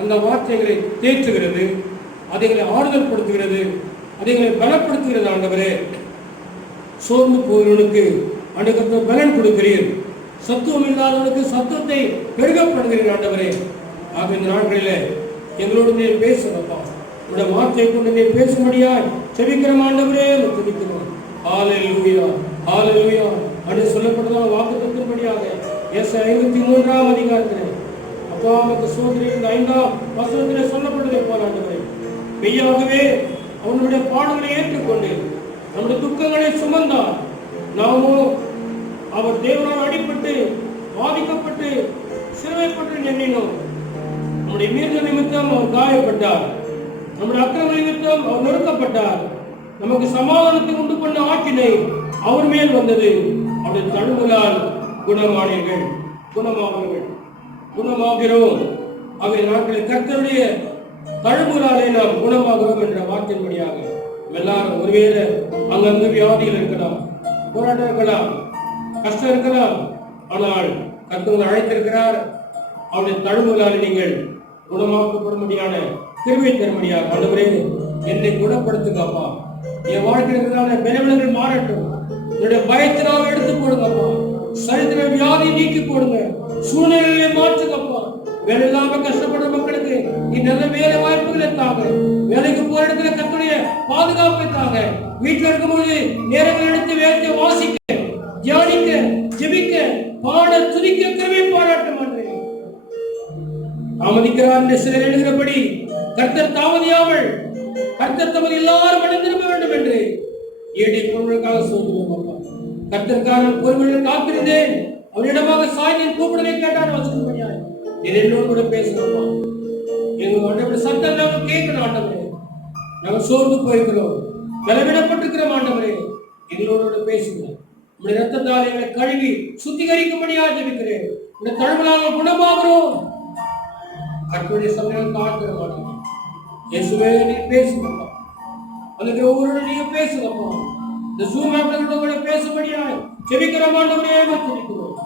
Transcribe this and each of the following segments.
அந்த வார்த்தைகளை தேற்றுகிறது, அதைகளை ஆறுதல் படுத்துகிறது, அதைகளை பலப்படுத்துகிறது. ஆண்டவரே, சோர்ந்து போகிறவனுக்கு ஆண்டவரே பலன் கொடுக்கிறீர், சத்துவம் இல்லாதவனுக்கு சத்துவத்தை பெருகப்படுகிறீர். ஆண்டவரே, ஆக இந்த நாட்களில் எங்களோடு நீர் பேசுகிறப்பா, உடைய வார்த்தை கொண்டு நீர் பேசும்படியாய் செபிக்கிறோம். ஆண்டவரே துதிக்கிறோம். ஹல்லேலூயா, ஹல்லேலூயா. அப்படி சொல்லப்பட்டதால் வாக்குத்தத்தத்தின்படியாக ஏசாயா 53ஆம் அதிகாரத்திலே அப்பாவுக்கு சோதரின் 5ஆம் வசனத்திலே சொல்லப்பட்டதை போல ஆண்டவரே, மெய்யாகவே அவனுடைய பாடுகளை ஏற்றுக்கொண்டு நம்முடைய துக்கங்களை சுமந்தார். நாமோ அவர் தேவனால் அடிபட்டு பாதிக்கப்பட்டு சிறுமைப்பட்டு எண்ணினோம். நம்முடைய மீறுதல் நிமித்தம் அவர் காயப்பட்டார், நம்முடைய அக்கிரம நிமித்தம் அவர் நொறுக்கப்பட்டார். நமக்கு சமாதானத்தை உண்டு பண்ண ஆக்கினை அவர் மேல் வந்தது. அவருடைய தழும்புகளால் குணமானீர்கள், குணமாவீர்கள், குணமாகிறோம். அவை நாட்களில் கர்த்தருடைய தழும்புகளாலே நாம் குணமாகிறோம் என்ற வார்த்தையின்படியாக எல்லாரும் ஒருவேளை அங்கங்கு வியாதிகள் இருக்கலாம், போராட்டம் இருக்கலாம், கஷ்டம் இருக்கலாம். ஆனால் கர்த்தர் அழைத்திருக்கிறார். அவருடைய தழும்புகளால் நீங்கள் குணமாக்கப்படும்படியான கிருபை தரும்படியாக ஆண்டவரே என்னை குணப்படுத்துங்கப்பா. என் வாழ்க்கையிலான பலவீனங்கள் மாறட்டும். என்னுடைய பயத்தினால் எடுத்து போடுங்கப்பா. சரித்திர வியாதி நீக்கி போடுங்க. சூழ்நிலையை மாற்றுங்கப்பா. வேலை இல்லாம கஷ்டப்படுற மக்களுக்கு நீ நல்ல வேலை வாய்ப்புகளை தாங்க. வேலைக்கு போற இடத்துல கர்த்தருடைய பாதுகாப்பை தாங்க. வீட்டில் இருக்கும்போது நேரங்கள் எடுத்து வேலையை வாசிக்க, தியானிக்க, ஜெபிக்க, பாட, துதிக்க கிருபை பாராட்ட மாட்டேன். தாமதிக்கிறார் என்று சிலர் எழுதுகிறபடி கர்த்தர் தாமதியாமல் கர்த்தர் தமது எல்லாரும் மனம் திரும்ப வேண்டும் என்று ஏழை பொருளுக்காக சொல்லுவோம். கர்த்தருக்கான பொறுமையுடன் காத்திருந்தேன், அவரிடமாக சாய்ந்தேன், கூப்பிடலை கேட்டான். வசனப்படியாய் என்னோடு கூட பேசுகிறோமா? எங்க ஆண்டவருடைய சத்தம் நாங்கள் கேட்கணும். ஆண்டவரே, நாங்கள் சோர்ந்து போயிருக்கிறோம், பலவீனப்பட்டிருக்கிறோம். ஆண்டவரே, எங்களோடு பேசுங்க. உடைய ரத்தத்தால் எங்களை கழுவி சுத்திகரிக்கும்படியாக ஜெபிக்கிறேன். உடைய தழும்புகளால் குணமாகிறோம். கர்த்தருடைய சமயம் காக்கிறோம். இயேசுவே, நீர் பேசுங்கப்பா. அதுக்கு ஒவ்வொரு நீங்க பேசுங்கப்பா. இந்த ஜூம் ஆப்ல கூட பேசும்படியாய் ஜெபிக்கிறோம். ஆண்டவரே, ஜெபிக்கிறோம்.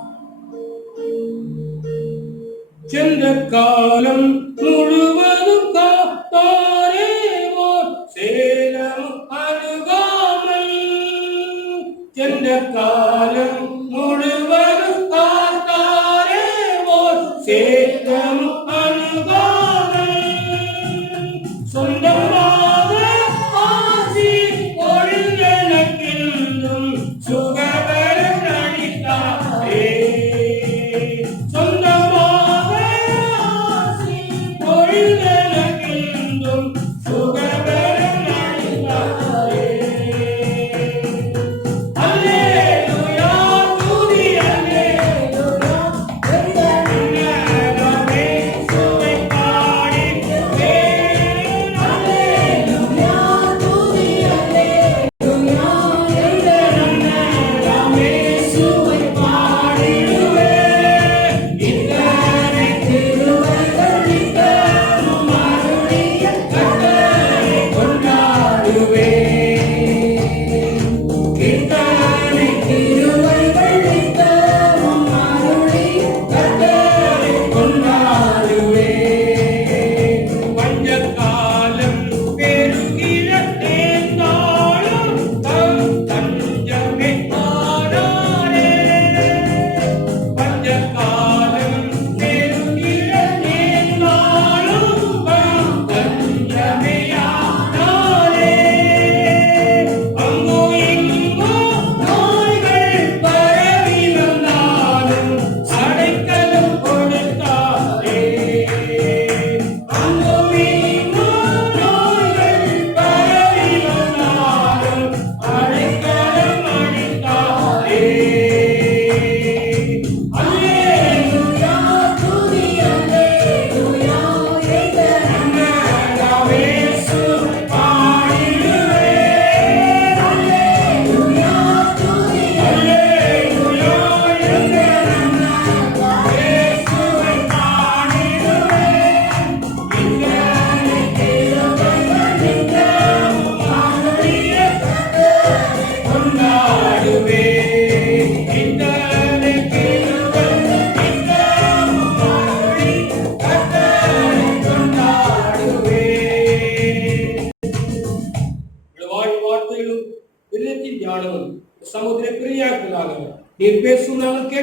சென்ற காலம் முழுவதும் காத்தாரே ஓர் சேலம் அணுகாமல், சென்ற காலம் முழுவதும் காத்தாரே ஓர் சேலம் அணுகாமல், சொந்தமாக ஆசி பொழுதெனக்கென்றும் சுகவரம் அளித்தாரே, சொந்தமாக ஆசி பொழுதெனக்கென்றும் சுகவரம் அளித்தாரே. அல்லேலூயா, துதி அல்லேலூயா,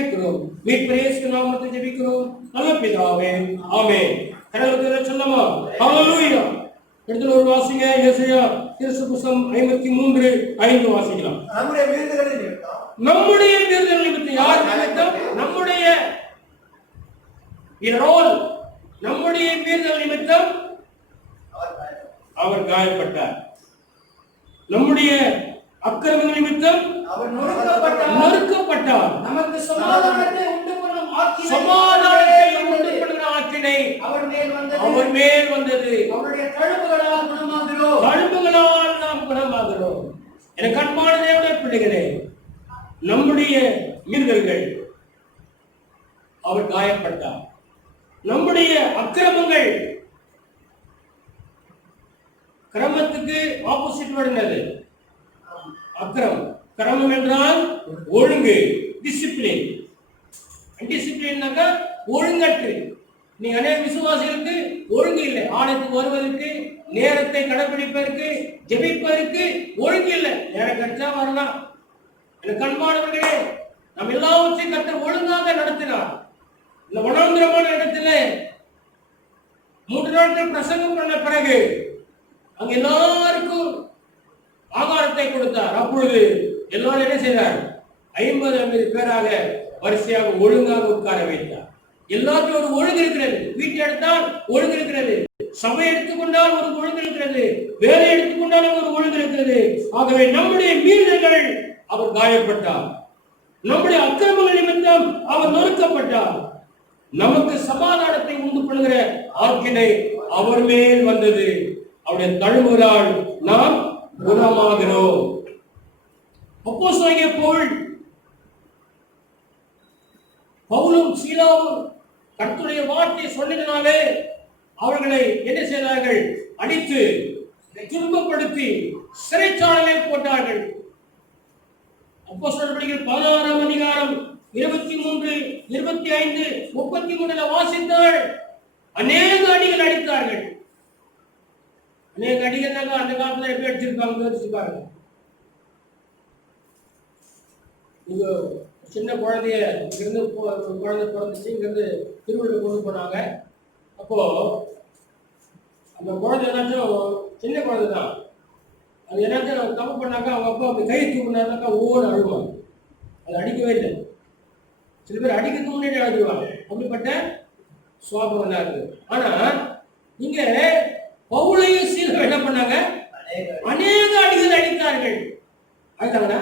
கேட்கிறோம் மீட்பர் இயேசு நாமத்தில் ஜெபிக்கிறோம் நல்ல பிதாவே ஆமென். கடவுளுக்கு சொல்லமா ஹalleluya. எடுத்து ஒரு வாசிங்க ஏசாயா கிறிஸ்து புத்தகம் 53:5 வாசிக்கலாம். நம்முடைய மீறுதல்கள் நிமித்தம் நம்முடைய மீறுதல் நிமித்தம் யார் நிமித்தம்? நம்முடைய இதனால் நம்முடைய மீறுதல் நிமித்தம் அவர் காயப்பட்டார். நம்முடைய அக்கிரமங்கள் நிமித்தம் அவர் நொறுக்கப்பட்டார். நமக்கு சமாதானத்தை உண்டு பண்ணும் ஆக்கினை அவர் மேல் வந்தது. அவருடைய தழும்புகளால் குணமாகிறோம். தழும்புகளால் நாம் குணமாகிறோம். எனக்கு அன்பான தேவனுடைய பிள்ளைகளே, நம்முடைய மீறுதல்கள் அவர் காயப்பட்டார். நம்முடைய அக்கிரமங்கள், கிரமத்துக்கு ஆப்போசிட் வருகிறது அக்கிரமம். கிரமம் என்றால் ஒழுங்கு, டிசிப்ளின். டிசிப்ளின்னாக்கா ஒழுங்கற்று. நீங்க அநேக விசுவாசிகளுக்கு ஒழுங்கு இல்லை. ஆலயத்துக்கு வருவதற்கு, நேரத்தை கடைபிடிப்பதற்கு, ஜெபிப்பதற்கு ஒழுங்கு இல்லை. நேரம் கிடைச்சா வரலாம். எனக்கு அன்பானவர்களே, நம்ம எல்லாவற்றையும் கர்த்தர் ஒழுங்காக நடத்தினார். இந்த வனாந்திரமான இடத்துல 3 நாட்கள் பிரசங்கம் பண்ண பிறகு அங்க எல்லாருக்கும் ஆகாரத்தை கொடுத்தார். அப்பொழுது எல்லாரும் என்ன செய்தார்? 50 பேராக வரிசையாக ஒழுங்காக உட்கார வைத்தார். எல்லாத்தையும் ஒரு ஒழுங்கு இருக்கிறது. வீட்டை எடுத்தால் ஒழுங்கு இருக்கிறது, சபை எடுத்துக்கொண்டால் ஒரு ஒழுங்கு இருக்கிறது, வேலை எடுத்துக்கொண்டாலும் ஒரு ஒழுங்கு இருக்கிறது. ஆகவே நம்முடைய மீறுதல்கள் அவர் காயப்பட்டார். நம்முடைய அக்கிரமங்கள் நிமித்தம் அவர் நொறுக்கப்பட்டார். நமக்கு சமாதானத்தை உண்டு பண்ணுகிற ஆக்கினை அவர் மேல் வந்தது. அவருடைய தழும்புகளால் நாம் குணமாகிறோம். அப்போஸ்தலனாகிய பவுலும் சீலாவும் கர்த்தருடைய வார்த்தையை சொன்னதினாலே அவர்களை என்ன செய்தார்கள்? அடித்து துன்பப்படுத்தி சிறைச்சாலையில் போட்டார்கள். அப்போஸ்தலர் நடவடிக்கைகள் 16ஆம் அதிகாரம் 23, 25, 33 வாசித்தால் அநேக அடிகள் அடித்தார்கள். அநேக அடிகள் அந்த காலத்துல எப்படி அடிச்சிருப்பாங்க? இங்க சின்ன குழந்தைய இங்கிருந்து குழந்தை பிறந்துச்சு, இங்கிருந்து திருவள்ளூர் கொண்டு போனாங்க. அப்போ அந்த குழந்தை ஏதாச்சும் சின்ன குழந்தை தான், அது ஏதாச்சும் தப்பு பண்ணாக்கா அவங்க அப்பா அப்படி கை தூக்குனாக்கா ஒவ்வொரு அழுவாங்க. அது அடிக்கவே இல்லை. சில பேர் அடிக்கிறதுக்கு முன்னாடி அழுதுவாங்க. அப்படிப்பட்ட சுவாபம் எல்லாம் இருக்குது. ஆனா இங்க பவுலையும் சீலும் என்ன பண்ணாங்க? அநேக அடிகள் அடித்தார்கள். அழுதாங்களா?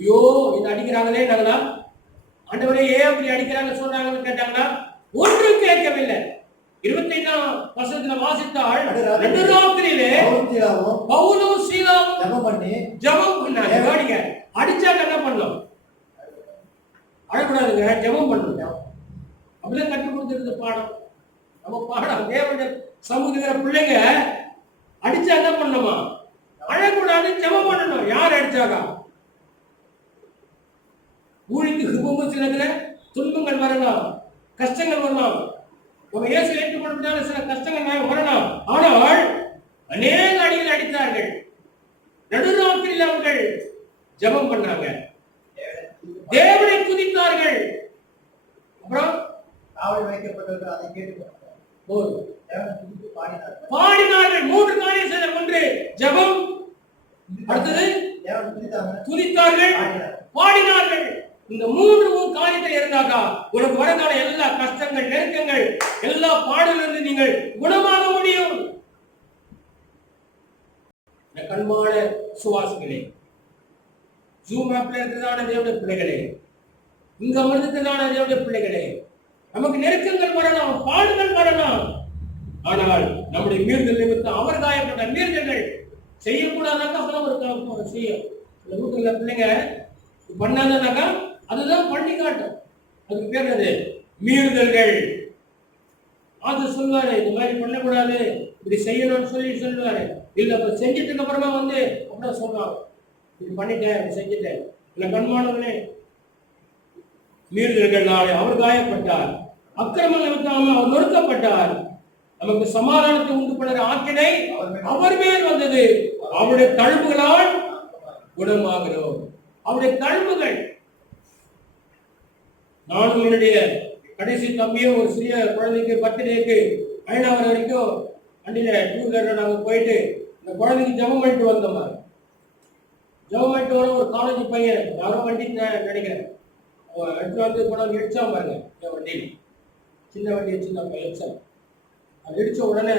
ஐயோ இதை அடிக்கிறாங்களே நாங்களா, ஆண்டவரே ஏன் அப்படி அடிக்கிறாங்க சொல்றாங்கன்னு கேட்டாங்களா? ஒன்றும் கேட்கவில்லை. 25ஆம் வசனத்துல வாசித்தால் நடுராத்திரியிலே பவுலும் சீலாவும் ஜெபம் பண்ணாங்க. அடிச்சாங்க என்ன பண்ணோம்? அழக்கூடாதுங்க, ஜெபம் பண்ணணும். அப்படிதான் கற்றுக் கொடுத்துருந்த பாடம். நம்ம பாடம் தேவனுடைய சமூக பிள்ளைங்க அடிச்சா என்ன பண்ணணுமா? அழக்கூடாது, ஜெபம் பண்ணணும். யார் அடிச்சாக்கா? ஊழிக்கு சில துன்பங்கள் வரலாம், கஷ்டங்கள் வரலாம். நம்ம இயேசு ஏற்றுக்கொண்டாலும் சில கஷ்டங்கள் வரலாம். ஆனால் அநேக அடிகள் அடித்தார்கள். நடுராத்திரியில் அவர்கள் ஜெபம் பண்ணாங்க, தேவனை துதித்தார்கள். அப்புறம் பாடினார்கள். 3 காரியம் செய்த. ஒன்று ஜெபம், அடுத்தது துதித்தார்கள், பாடினார்கள். இந்த 3 காரியத்தை இருந்தாக்கா உனக்கு வரக்கால எல்லா கஷ்டங்கள், நெருக்கங்கள், எல்லா பாடலிருந்து நீங்கள் குணமாக முடியும். கண்மான சுவாசிகளே, ஜூம் ஆப்ல இருக்கிறதான தேவனுடைய பிள்ளைகளே, இங்க அமர்ந்திருக்கிறதான தேவனுடைய பிள்ளைகளே, நமக்கு நெருக்கங்கள் வரலாம், பாடுகள் வரலாம். ஆனால் நம்முடைய மீறுதல் நிமித்தம் அவர் காயப்பட்ட மீறுதல்கள் செய்யக்கூடாதாக்கா அப்பதான் ஒரு செய்யும். வீட்டுல பிள்ளைங்க பண்ணாதானாக்கா அதுதான் பண்ணி காட்டும். அதுக்கு பேர் அது மீறுதல்கள். அது சொல்லுவாரு, இந்த மாதிரி பண்ணக்கூடாது, இப்படி செய்யணும்னு சொல்லுவாரு. இல்ல இப்ப செஞ்சிட்டு அப்புறமா வந்து அப்படிதான் சொல்றாங்க, இது பண்ணிட்டேன், செஞ்சுட்டேன். இல்ல கண்மானவனே, மீறுதல்களாலே அவர் காயப்பட்டார், அக்கிரம நிமித்தம் அவர் நொறுக்கப்பட்டார். நமக்கு சமாதானத்தை உண்டு பண்ணுற ஆக்கினை அவர் மேல் வந்தது. அவருடைய தழும்புகளால் குணமாகிறோம். அவருடைய தழும்புகள் நானும் என்னுடைய கடைசி தம்பியும் ஒரு சிறிய குழந்தைக்கு பர்த்டேக்கு 5வது வரைக்கும் வண்டியில 2 வீலர்ல நாங்க போயிட்டு இந்த குழந்தைக்கு ஜெபம் பண்ணிட்டு வந்தோம். ஜெபம் பண்ணிட்டு வர ஒரு காலேஜ் பையன் யாரோ வண்டி நினைக்கிறேன் எடுத்து வந்து கொண்டாந்து இடிச்சான் பாருங்க. என் வண்டியில் சின்ன வண்டியை சின்ன இடிச்சான். அது இடிச்ச உடனே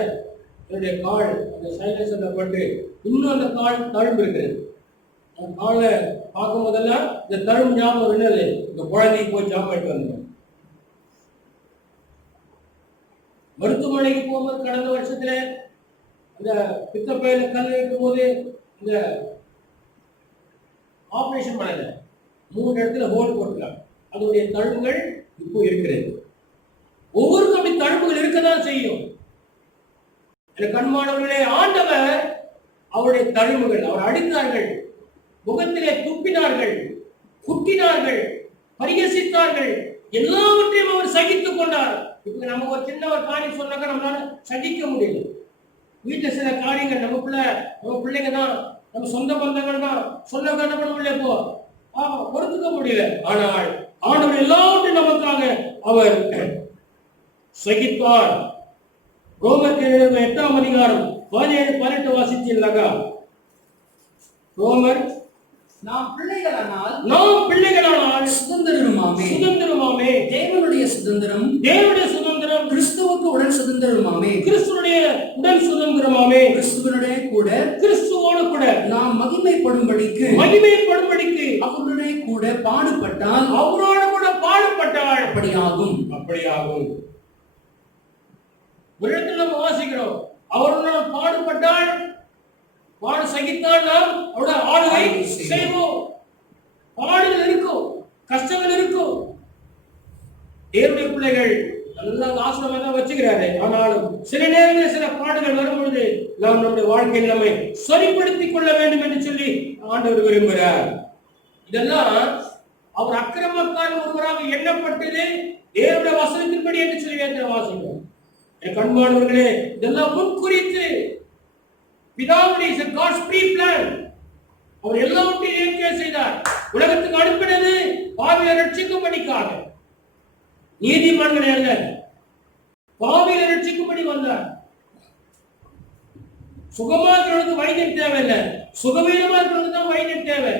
என்னுடைய கால் அந்த சைலன்சர்ல போட்டு இன்னும் அந்த கால் தழும்பு இருக்கிறது. அந்த காலை பார்க்கும் போதெல்லாம் இந்த தழும்பு ஞாபகம் என்னது, இந்த குழந்தைக்கு போய் ஜாம் பண்ணிட்டு வந்தேன். மருத்துவமனைக்கு போகும்போது கடந்த வருஷத்துல அந்த பித்தப்பையில கல் இருக்கும் போது இந்த ஆபரேஷன் பண்ணல 3 இடத்துல ஹோல் போட்டுக்கலாம். அதனுடைய தழும்புகள் இப்போ இருக்கிறது. ஒவ்வொருக்கும் அப்படி தழும்புகள் இருக்கதான் செய்யும். கண்மாணவர்களே, ஆண்டவர் அவருடைய தழும்புகள், அவர் அடித்தார்கள், முகத்திலே துப்பினார்கள், குட்டினார்கள், பரிகசித்தார்கள், எல்லாவற்றையும் அவர் சகித்துக் கொண்டார். இப்ப நம்ம ஒரு சின்ன ஒரு காரியம் சொன்னாக்க நம்மளால சகிக்க முடியல. வீட்டுல சில காரியங்கள் நம்ம பிள்ளைங்க தான், நம்ம சொந்த பந்தங்கள் தான், சொன்ன கண்ணப்பட போ பொறுத்துக்க முடியல. ஆனால் ஆண்டவர் எல்லாவற்றையும் நமக்காக அவர் சகித்தார். ரோமர் 8ஆம் அதிகாரம் 17-18 வாசிச்சீங்களா? ரோமர், நாம் பிள்ளைகளானால் சுதந்திரமாமே தேவனுடைய சுதந்திரம் கிறிஸ்துவுக்கு உடன் சுதந்திரமாமே கிறிஸ்துவோடு கூட நாம் மகிமைப்படும்படிக்கு அவருடைய கூட பாடுபட்டால் அப்படியாகும். ஒரு இடத்துல நம்ம வாசிக்கிறோம், அவருடன் பாடுபட்டால் பாடு சகித்தால் நாம் அவருடைய ஆளுகை செய்வோம். பாடுகள் இருக்கும், கஷ்டங்கள் இருக்கும். தேவனுடைய பிள்ளைகள் நல்லா ஆசிரமம் தான் வச்சுக்கிறாரு. ஆனாலும் சில நேரங்களில் சில பாடுகள் வரும்பொழுது நாம் நம்முடைய வாழ்க்கையில் நம்மை சரிப்படுத்திக் கொள்ள வேண்டும் என்று சொல்லி ஆண்டவர் விரும்புகிறார். இதெல்லாம் அவர் அக்கிரமக்காரன் ஒருவராக எண்ணப்பட்டது தேவனுடைய வசனத்தின்படி என்று சொல்லி வாசிக்கிறோம். கண்மாணவர்களே, இதெல்லாம் முன்குறித்து பிதாவுடைய God's pre-plan. அவர் எல்லாவற்றையும் ஏற்க செய்தார். உலகத்துக்கு அனுப்பினது பாவியை ரட்சிக்கும்படிக்காக. நீதிமான்களை அல்ல, பாவியை ரட்சிக்கும்படி வந்தார். சுகமா இருக்கிறவனுக்கு வைத்தியம் தேவையில்லை, சுகவீனமா இருக்கிறவனுக்கு தான் வைத்தியம் தேவை.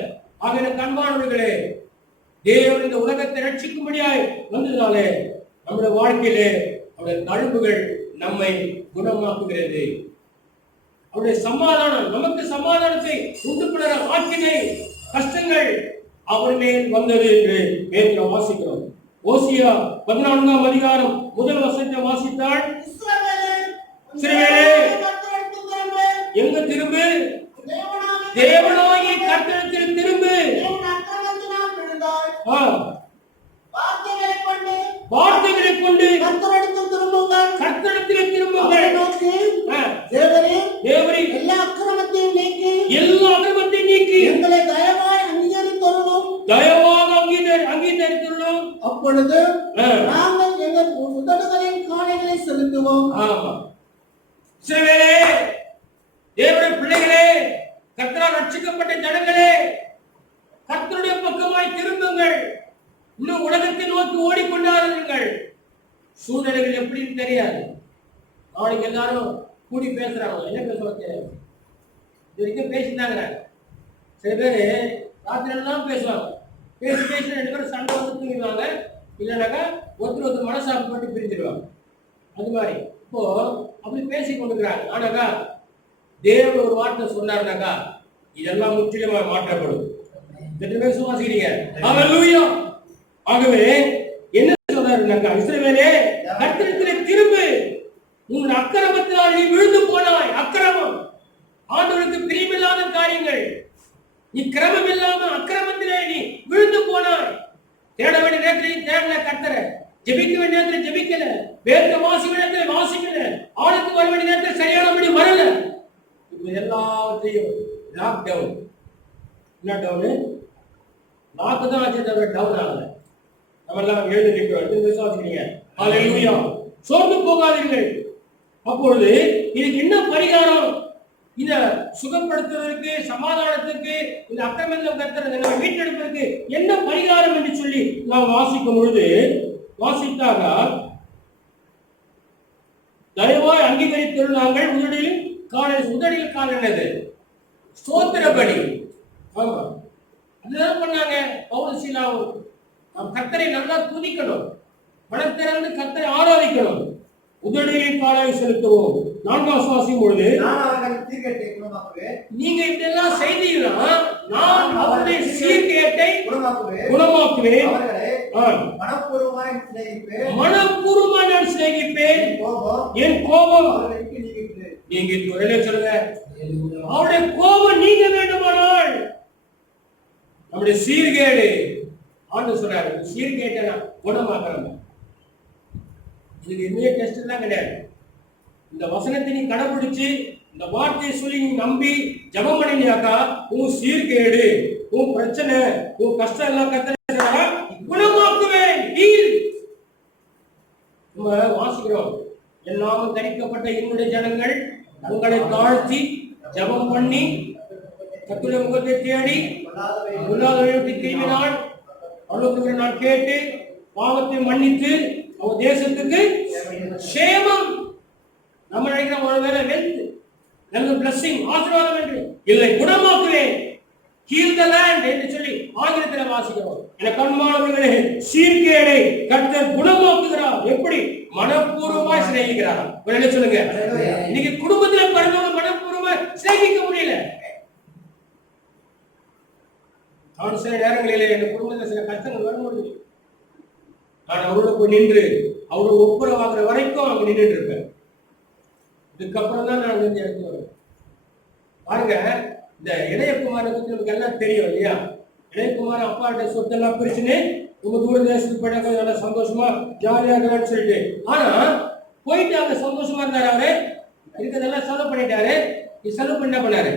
ஆகிய கண்மாணவர்களே, தேவன் இந்த உலகத்தை ரட்சிக்கும்படியாய் வந்ததாலே நம்முடைய வாழ்க்கையிலே அவருடைய தழும்புகள் நம்மை குணமாக்குகிறது. அவருடைய சமாதானம், நமக்கு சமாதானத்தை உண்டு பண்ணுற ஆக்கினை கஷ்டங்கள் அவர் மேல் வந்தது என்று வேதத்தில் வாசிக்கிறோம். ஓசியா 14ஆம் அதிகாரம் 1 வசனத்தை வாசித்தால், எங்க திரும்பு, தேவனாகிய கர்த்தரிடத்தில் திரும்பு, வார்த்தைகளை கொண்டு கர்த்தரிடத்தில் திரும்புங்கள். தேவரே, எல்லா அக்கிரமத்தையும் நீக்கி எங்களை தயவாக அங்கீகரித்துள்ளோம். அப்பொழுது நாங்கள் எங்கள் உதடுகளின் காணிகளை செலுத்துவோம். இஸ்ரவேலே, தேவனுடைய பிள்ளைகளே, கர்த்தரால் ரட்சிக்கப்பட்ட ஜனங்களே, கர்த்தருடைய பக்கமாய் திரும்புங்கள். இன்னும் உலகத்தை நோக்கி ஓடிக்கொண்டாருங்கள். சூழ்நிலைகள் எப்படின்னு தெரியாது. நாளைக்கு எல்லாரும் கூடி பேசுறாங்க, என்ன பேசுவாங்க இது வரைக்கும் பேசினாங்க. சில பேர் ராத்திரி எல்லாம் பேசுவாங்க, பேசி 2 பேரும் சண்டை வந்து தூங்கிடுவாங்க. இல்லைனாக்கா ஒருத்தர் மனசாப்பு போட்டு பிரிஞ்சிடுவாங்க. அது மாதிரி இப்போ அப்படி பேசி கொண்டுக்கிறாங்க. ஆனாக்கா தேவன் ஒரு வார்த்தை சொன்னார்னாக்கா இதெல்லாம் முற்றிலுமா மாற்றப்படும். எத்தனை பேர் சுவாசிக்கிறீங்க? ஹல்லேலூயா. ஆகவே என்ன சொல்றாருனாக்கா, இஸ்ரவேலே, கர்த்தரிடத்திலே திரும்பு, உன் அக்கிரமத்தினால் நீ விழுந்து போனாய். அக்கிரமம் ஆண்டவருக்கு பிரியமில்லாத காரியங்கள். நீ கிரமம் இல்லாம அக்கிரமத்திலே நீ விழுந்து போனாய். தேட வேண்டிய நேரத்தில் தேடல கர்த்தரை, ஜெபிக்க வேண்டிய நேரத்தில் ஜெபிக்கல, வேத வாசிக்க வேண்டிய நேரத்தில் வாசிக்கல, ஆளுக்கு வர வேண்டிய நேரத்தில் சரியானபடி வரல. இப்ப எல்லாத்தையும் லாக்டவுன். என்ன டவுனு? லாக்கு தான் ஆச்சு, தவிர டவுன் ஆகல. நம்ம எல்லாம் எழுந்து நிற்கிறோம். விசுவாசிக்கிறீங்க? ஹல்லேலூயா. சோர்ந்து போகாதீர்கள். அப்பொழுது இதுக்கு என்ன பரிகாரம்? இத சுகப்படுத்துவதற்கு, சமாதானத்திற்கு, இந்த அக்கிரமத்தை கர்த்தர் நம்ம மீட்டெடுப்பதற்கு என்ன பரிகாரம் என்று சொல்லி நாம் வாசிக்கும் பொழுது, வாசித்தாக தயவாய் அங்கீகரித்துள்ள நாங்கள் உதடியில் காண என்னது ஸ்தோத்திர பலி. ஆமா, அதுதான் பண்ணாங்க பவுல் சீலாவும். நாம் கர்த்தரை நல்லா துதிக்கணும், மனத்திறந்து கர்த்தரை ஆராதிக்கணும், உதடுகளில் காலை செலுத்துவோம். 4ஆம் வாசிக்கும் பொழுது, நான் அவர்கள் சீர்கேட்டை குணமாக்குவேன். நீங்க இப்படியெல்லாம் செய்தீங்கன்னா நான் அவருடைய சீர்கேட்டை குணமாக்குவேன். அவர்களை மனப்பூர்வமாய் சிநேகிப்பேன். மனப்பூர்வமாய் நான் சிநேகிப்பேன். என் கோபம் அவர்களுக்கு நீங்கிற்று. நீங்க ஒரே சொல்லுங்க, அவருடைய கோபம் நீங்க வேண்டுமானால் நம்முடைய சீர்கேடு ஆண்டு சொல்றாரு, சீர்கேட்டை நான் குணமாக்குறேன். இதுக்கு எந்த டெஸ்ட் எல்லாம் கிடையாது. இந்த வசனத்தை நீ கடைபிடிச்சு இந்த வார்த்தையை சொல்லி நீ நம்பி ஜெபம் பண்ணியாக்கா உன் சீர்கேடு, உன் பிரச்சனை, உன் கஷ்டம் எல்லாம் கத்தனை குணமாக்குவேன். நம்ம வாசிக்கிறோம், எல்லாமும் தரிக்கப்பட்ட என்னுடைய ஜனங்கள் தங்களை தாழ்த்தி ஜெபம் பண்ணி கர்த்தருடைய முகத்தை தேடி பொல்லாதவர்களை திரும்பினால் அவர்களுக்கு நான் கேட்டு பாவத்தை மன்னித்து அவர் தேசத்துக்கு சேமம். நம்ம நினைக்கிறோம் ஒருவேளை வெல்த், நல்ல பிளஸிங், ஆசீர்வாதம் என்று இல்லை, குணமாக்குவேன், ஹீல் தி லேண்ட் என்று சொல்லி ஆங்கிலத்தில் வாசிக்கிறோம். என கண்மானவர்களே, சீர்கேடை கர்த்தர் குணமாக்குகிறார். எப்படி? மனப்பூர்வமாய் சிநேகிக்கிறார். என்ன சொல்லுங்க, இன்னைக்கு குடும்பத்துல பிறந்தவங்க மனப்பூர்வமாய் சிநேகிக்க முடியல. நான் சில நேரங்களிலே என் குடும்பத்தில் சில கஷ்டங்கள் வரும்போது நான் அவரோட போய் நின்று அவரோட ஒப்புரவாகிற வரைக்கும் அங்க நின்று இருப்பேன். இதுக்கப்புறம் தான் நான் வந்து எடுத்து வருவேன். பாருங்க, இந்த இளையகுமாரை பத்தி நமக்கு எல்லாம் தெரியும் இல்லையா? இளையகுமார் அப்பாட்ட சொத்தெல்லாம் பிரிச்சுன்னு ரொம்ப தூர தேசத்துக்கு போயிட்டாங்க, நல்லா சந்தோஷமா ஜாலியா இருக்கலாம்னு சொல்லிட்டு. ஆனா போயிட்டு அங்க சந்தோஷமா இருந்தாரு, அவரு இருக்கிறதெல்லாம் செலவு பண்ணிட்டாரு. செலவு பண்ண என்ன பண்ணாரு?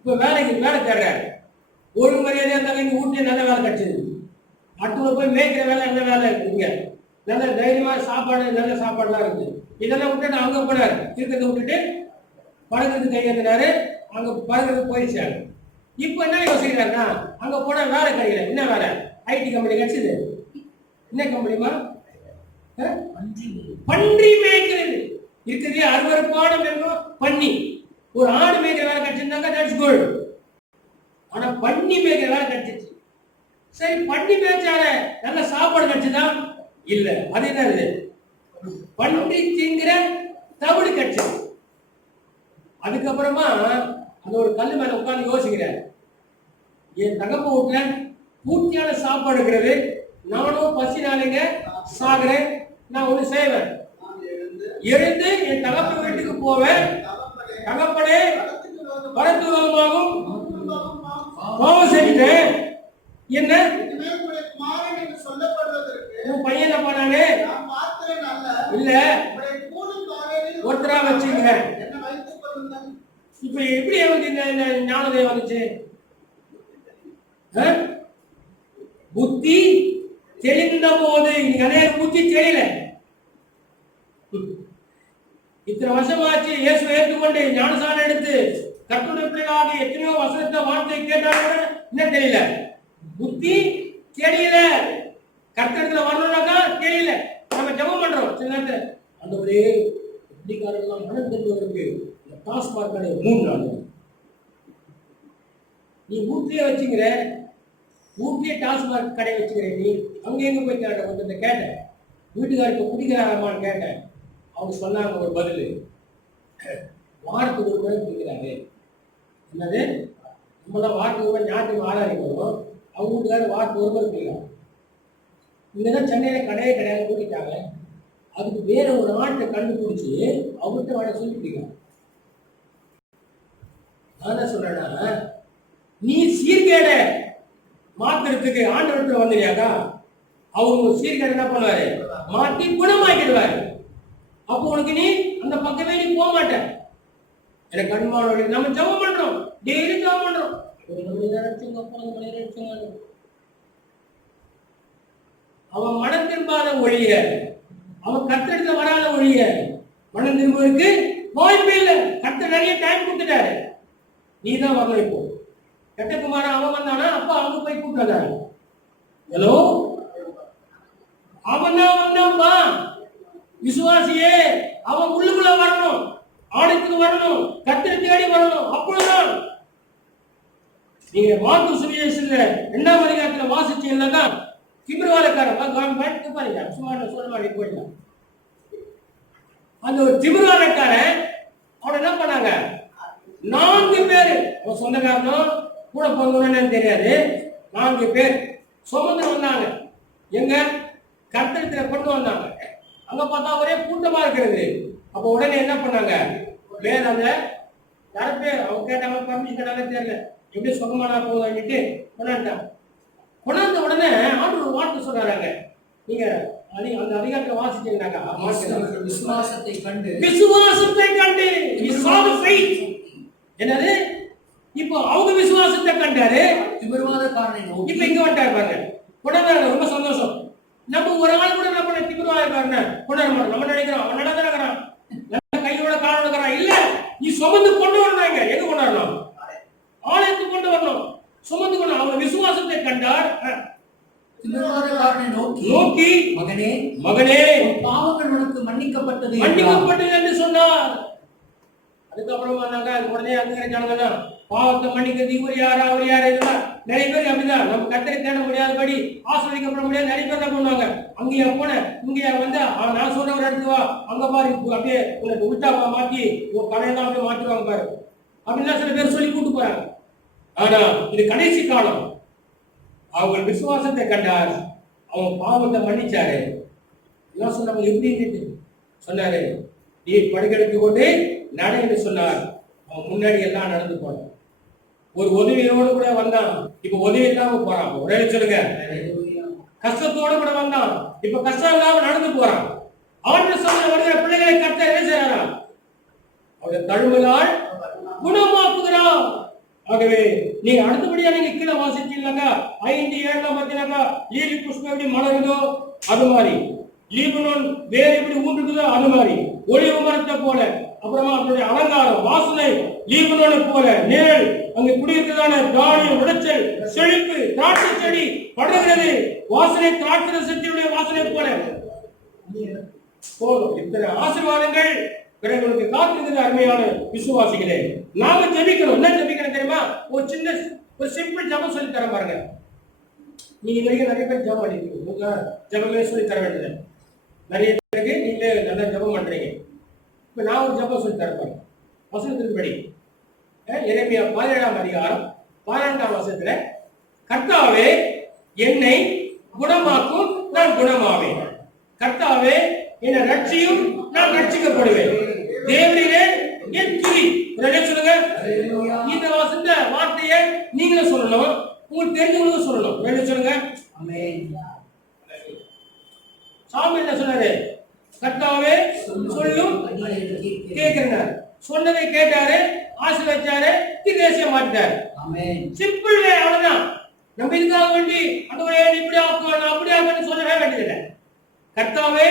இப்ப வேலை தேடுறாரு. ஒரு மரியாதையா இருந்தாங்க, இங்க வீட்டுல நல்ல வேலை கிடைச்சது. அடுத்த போய் மேய்க்கிற வேலை என்ன வேலை இருக்குங்க, நல்ல தைரியமா சாப்பாடு, நல்ல சாப்பாடுலாம் இருக்குது. இதெல்லாம் விட்டுட்டு அங்க போனாரு, இருக்கிறத விட்டுட்டு பழகிறது கையெழுத்தினாரு, அங்க பழகிறது போயிடுச்சாரு. இப்ப என்ன யோசிக்கிறாருன்னா, அங்க போனா வேலை கிடைக்கல. என்ன வேலை? ஐடி கம்பெனி கிடைச்சது. என்ன கம்பெனிமா? பன்றி மேய்க்கிறது. இருக்கிறதே அருவருப்பான மேலும் பன்னி. ஒரு ஆடு மேய்க்கிற வேலை கிடைச்சிருந்தாங்க, தட்ஸ் குட். ஆனா பன்னி மேய்க்கிற வேலை கிடைச்சிச்சு. சரி, பன்னி மேய்ச்சால நல்ல சாப்பாடு கிடைச்சதா? இல்ல. அது என்னது? பன்றி திங்கிற தவிடு கிடைச்சது. அதுக்கப்புறமா அந்த ஒரு கல்லு மேல உட்கார்ந்து யோசிக்கிறேன், என் தகப்ப வீட்டுல பூர்த்தியான சாப்பாடு இருக்கிறது, நானும் பசினாலேங்க சாகுறேன், நான் ஒண்ணு செய்வேன், எழுந்து என் தகப்ப வீட்டுக்கு போவேன், தகப்பனே வரத்து விரோதமாகும் பாவம் செஞ்சுட்டேன், என்ன உன் பையனை பண்ணானே இல்ல ஒருத்தரா வச்சுங்க. இப்ப எப்படி வந்து இந்த ஞானோதயம் வந்துச்சு? புத்தி தெளிந்த போது. இன்னைக்கு அநேக புத்தி தெரியல. இத்தனை வருஷமாச்சு இயேசு ஏற்றுக்கொண்டு ஞானசானம் எடுத்து கர்த்தருடைய பிள்ளைகளாக எத்தனையோ வசனத்தை வார்த்தை கேட்டாலும் என்ன தெரியல, புத்தி தெரியல. கர்த்தத்துல வரணும்னாக்கா தெரியல. நம்ம ஜெபம் பண்றோம் சில நேரத்துல, அந்த ஒரே இப்படிக்காரெல்லாம் மனம் தெரிஞ்சவருக்கு இந்த டாஸ்மாக் கடை 3 நாள் நீ வீட்லயே வச்சுக்கிற, வீட்லயே டாஸ்மாக் கடை வச்சுக்கிற, நீ அங்க எங்க போய் கேட்ட கொஞ்சம் கேட்டேன், வீட்டுக்காருக்கு குடிக்கிறாராமான்னு கேட்டேன். அவங்க சொன்னாங்க ஒரு பதில், வாரத்துக்கு ஒரு முறை குடிக்கிறாரு. என்னது? நம்மளாம் வாரத்துக்கு ஒரு முறை ஞாயிற்று ஆராதனைக்கு வரும், அவங்க வீட்டுக்காரர் வாரத்துக்கு ஒரு முறை குடிக்கிறாங்க. இங்கதான் சென்னையில கடையே கிடையாது கூட்டிட்டாங்க. அதுக்கு வேற ஒரு ஆட்டை கண்டுபிடிச்சு அவர்கிட்ட வாட சொல்லிட்டு நான் என்ன சொல்றேன்னா, நீ சீர்கேட மாத்துறதுக்கு ஆண்டவர்கிட்ட வந்தியாக்கா, அவங்க சீர்கேட என்ன பண்ணுவாரு? மாத்தி குணமாக்கிடுவாரு. அப்போ உனக்கு நீ அந்த பக்கமே நீ போக மாட்ட. எனக்கு கண்மானோட நம்ம ஜெபம் பண்றோம், டெய்லி ஜெபம் பண்றோம். அவன் மனம் திரும்பாத ஒழிய, அவன் கர்த்தரிடத்துல வராத ஒழிய மனம் திரும்புவதற்கு வாய்ப்பே இல்லை. கர்த்தர் கர்த்தர் நிறைய டைம் கொடுத்துட்டாரு. நீ தான் வரணும். இப்போ கெட்ட குமாரன் அவன் வந்தானா, அப்பா அங்க போய் கூப்பிட்டு வந்தாரு. ஹலோ, அவன் தான் வந்தான்பா. விசுவாசியே, அவன் உள்ளுக்குள்ள வரணும், ஆலயத்துக்கு வரணும், கர்த்தரை தேடி வரணும். அப்பொழுதுதான் நீங்க மார்க்கு சுவிசேஷத்துல 2ஆம் அதிகாரத்துல வாசிச்சீங்கன்னா, திமிர்வாதக்காரன் பாருங்க, சும்மா சொல்ல மாதிரி போயிடலாம். அந்த ஒரு திமிர்வாதக்காரன் அவன் என்ன பண்ணாங்க, 4 பேர், அவன் சொந்தக்காரனும் கூட பிறந்தவன்னு தெரியாது, 4 பேர் சுமந்து வந்தாங்க. எங்க கர்த்தரிடத்துல கொண்டு வந்தாங்க. அங்க பார்த்தா ஒரே கூட்டமா இருக்கிறது. அப்ப உடனே என்ன பண்ணாங்க, வேற அந்த யார பேர் அவங்க கேட்டாங்க, பர்மிஷன் கேட்டாங்க, தெரியல, எப்படி சுகமானா போகுதுன்னுட்டு கொண்டாண்டாங்க. கொண்டாந்த உடனே ஆண்டவர் ஒரு வார்த்தை சொல்றாங்க. நீங்க அந்த அதிகாரத்தை வாசிச்சீங்கன்னாக்கா, விசுவாசத்தை கண்டு என்னது, இப்போ அவங்க விசுவாசத்தை கண்டாரு, திமிர்வாதக்காரனை நோக்கி. இப்ப இங்க வந்துட்டாரு பாருங்க, கொண்டாடுறாங்க. ரொம்ப சந்தோஷம். நம்ம ஒரு ஆள் கூட என்ன பண்ண, திமிர்வாதக்காரனை கொண்டாட மாட்டோம். நம்ம நினைக்கிறோம் அவன் நடந்துறான், நல்ல கையோட காலம் இருக்கிறான். இல்ல, நீ சுமந்து கொண்டு வந்தாங்க. எங்க கொண்டாடணும், ஆலயத்துக்கு கொண்டு வரணும், சுமந்து கொண்டு. அவன் விசுவாசத்தை கண்டார். திமிர்வாதக்காரனை நோக்கி, மகனே மகனே, பாவங்கள் உனக்கு மன்னிக்கப்பட்டது என்று சொன்னார். அதுக்கப்புறமா உடனே அங்க பாவத்தை மன்னிக்கிறது இவர் யாரு அவர் யாரு, நிறைய பேர் அப்படிதான். நம்ம கர்த்தரை தேட முடியாதபடி, ஆசிரியக்கப்பட முடியாது, நிறைய பேர் என்ன பண்ணுவாங்க, அங்கேயா போன இங்கேயா வந்தா நான் சொல்ற ஒரு இடத்துக்கு வா, அங்க பாரு, அப்படியே உனக்கு உள்டா மாத்தி உன் கடையெல்லாம் அப்படியே மாற்றுவாங்க பாரு அப்படின்னா சில பேர் சொல்லி கூட்டு போறாங்க. ஆனா இது கடைசி காலம். அவங்க விசுவாசத்தை கண்டார், அவங்க பாவத்தை மன்னிச்சாரு. என்ன சொன்னாங்க, எப்படி சொன்னாரு, நீ படுக்கெடுத்து கொண்டு நட என்று சொன்னார். அவன் முன்னாடி எல்லாம் நடந்து போனான். ஒரு உதவியோடு கூட வந்தான், இப்ப உதவி இல்லாம போறான். ஒரே சொல்லுங்க, கஷ்டத்தோடு கூட வந்தான், இப்ப கஷ்டம் இல்லாம நடந்து போறான். ஆண்டு சொன்ன வருகிற பிள்ளைகளை கர்த்தர் என்ன செய்யறான், அவருடைய தழுவலால் குணமாக்குகிறான். ஆகவே நீங்க அடுத்தபடியா நீங்க கீழே வாசிச்சீங்கன்னாக்கா, 5:7 பார்த்தீங்கன்னாக்கா, லீலி புஷ்பம் எப்படி மலருதோ அது மாதிரி, லீபனோன் வேர் எப்படி ஊன்றுக்குதோ அது மாதிரி, ஒளிவு மரத்தை போல, அப்புறமா அதனுடைய அலங்காரம் வாசனை லீபனோனை போல, நிழல் அங்கு குடியிருக்கிறதான தானியம் விளைச்சல் செழிப்பு, திராட்சை செடி படுகிறது வாசனை, திராட்சை ரசத்தினுடைய வாசனை போல போதும். இத்தனை ஆசீர்வாதங்கள் பிறகு காத்திருக்கிறது. அருமையான விசுவாசிகளே, நாம ஜெபிக்கணும். என்ன ஜெபிக்கணும் தெரியுமா, ஒரு சின்ன ஒரு சிம்பிள் ஜபம் சொல்லி தர பாருங்க. நீங்க வரைக்கும் நிறைய பேர் ஜபம் பண்ணிருக்கீங்க, ஜபமே சொல்லி தர வேண்டியது நிறைய பேருக்கு. நீங்களே நல்லா ஜபம் பண்றீங்க. இப்ப நான் ஒரு ஜபம் சொல்லி தரப்பாங்க. வசனத்தின்படி எரேமியா 17ஆம் அதிகாரம் 12ஆம் வசனத்துல, கர்த்தாவே என்னை குணமாக்கும், நான் குணமாவேன். கர்த்தாவே என்னை ரட்சியும், நான் ரட்சிக்கப்படுவேன். தேவனே என் துதி. சொல்லுங்க, இந்த வசந்த வார்த்தையை நீங்களும் சொல்லணும், உங்களுக்கு தெரிஞ்சவங்களும் சொல்லணும். சொல்லுங்க, சாமி என்ன சொன்னாரு, கர்த்தாவே சொல்லும் கேட்கிறார். சொன்னதை கேட்டாரு, ஆசீர்வதிச்சாரு, தேசிய மாட்டாரு. சிம்பிள் வே, அவ்வளவுதான். நம்ம இதுக்காக வேண்டி அந்த இப்படி ஆக்கும் அப்படி ஆக்குன்னு சொல்லவே வேண்டியதில்லை. கர்த்தாவே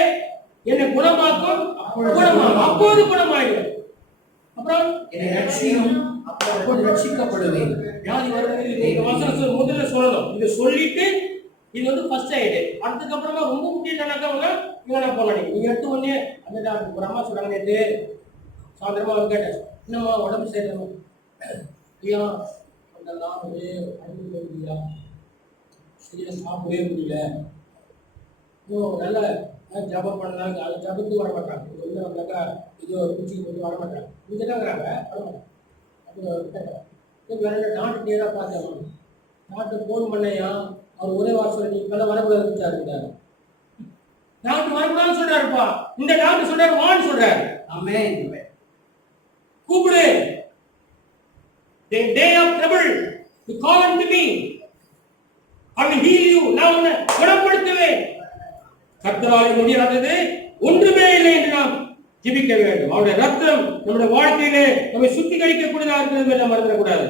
என்னை குணமாக்கும், அப்போது குணமாயிடும். அப்புறம் என்னை ரட்சியும், அப்போது ரட்சிக்கப்படுவேன். வியாதி வருது முதல்ல சொல்லணும். இதை சொல்லிட்டு இது வந்து ஃபர்ஸ்ட் எய்டு. அதுக்கப்புறமா ரொம்ப முக்கியம் என்னன்னாக்கா, இவனை போகலாம். நீங்க எடுத்து ஒன்னே அந்த டாக்டர் ஒரு அம்மா சொல்றாங்க, நேற்று சாயந்தரமா வந்து கேட்டேன், என்னம்மா உடம்பு செய்யணும் ஐயா, அதெல்லாம் ஒரே அடிக்கவே முடியல, சரியா சாப்பிடவே முடியல, நல்ல ஜபம் பண்ணாங்க, அது ஜபத்துக்கு வர மாட்டாங்க. இது வந்து வந்தாக்கா இது பூச்சிக்கு வந்து வர மாட்டாங்க. இங்கே தாங்கிறாங்க, அது கேட்டேன். வேற டாக்டர் நேராக பார்த்தேன். டாக்டர் ஃபோன் பண்ணையா, அவர் ஒரே வாரம் நீ இப்பெல்லாம் வரக்கூடாதுன்னு இருக்காரு. டாக்டர் வரக்கூடாதுன்னு சொல்றாருப்பா, இந்த டாக்டர் சொல்றாரு வான்னு சொல்றாரு. ஆமென். கூப்பிடு. The day of trouble, you call unto me, I will heal you. நான் உன்னை குணப்படுத்துவேன். கர்த்தரால் முடியாதது ஒன்றுமே இல்லை என்று நாம் ஜெபிக்க வேண்டும். அவருடைய ரத்தம் நம்முடைய வாழ்க்கையிலே நம்மை சுத்திகரிக்கக்கூடியதாக இருக்கிறது நாம் மறந்துடக்கூடாது.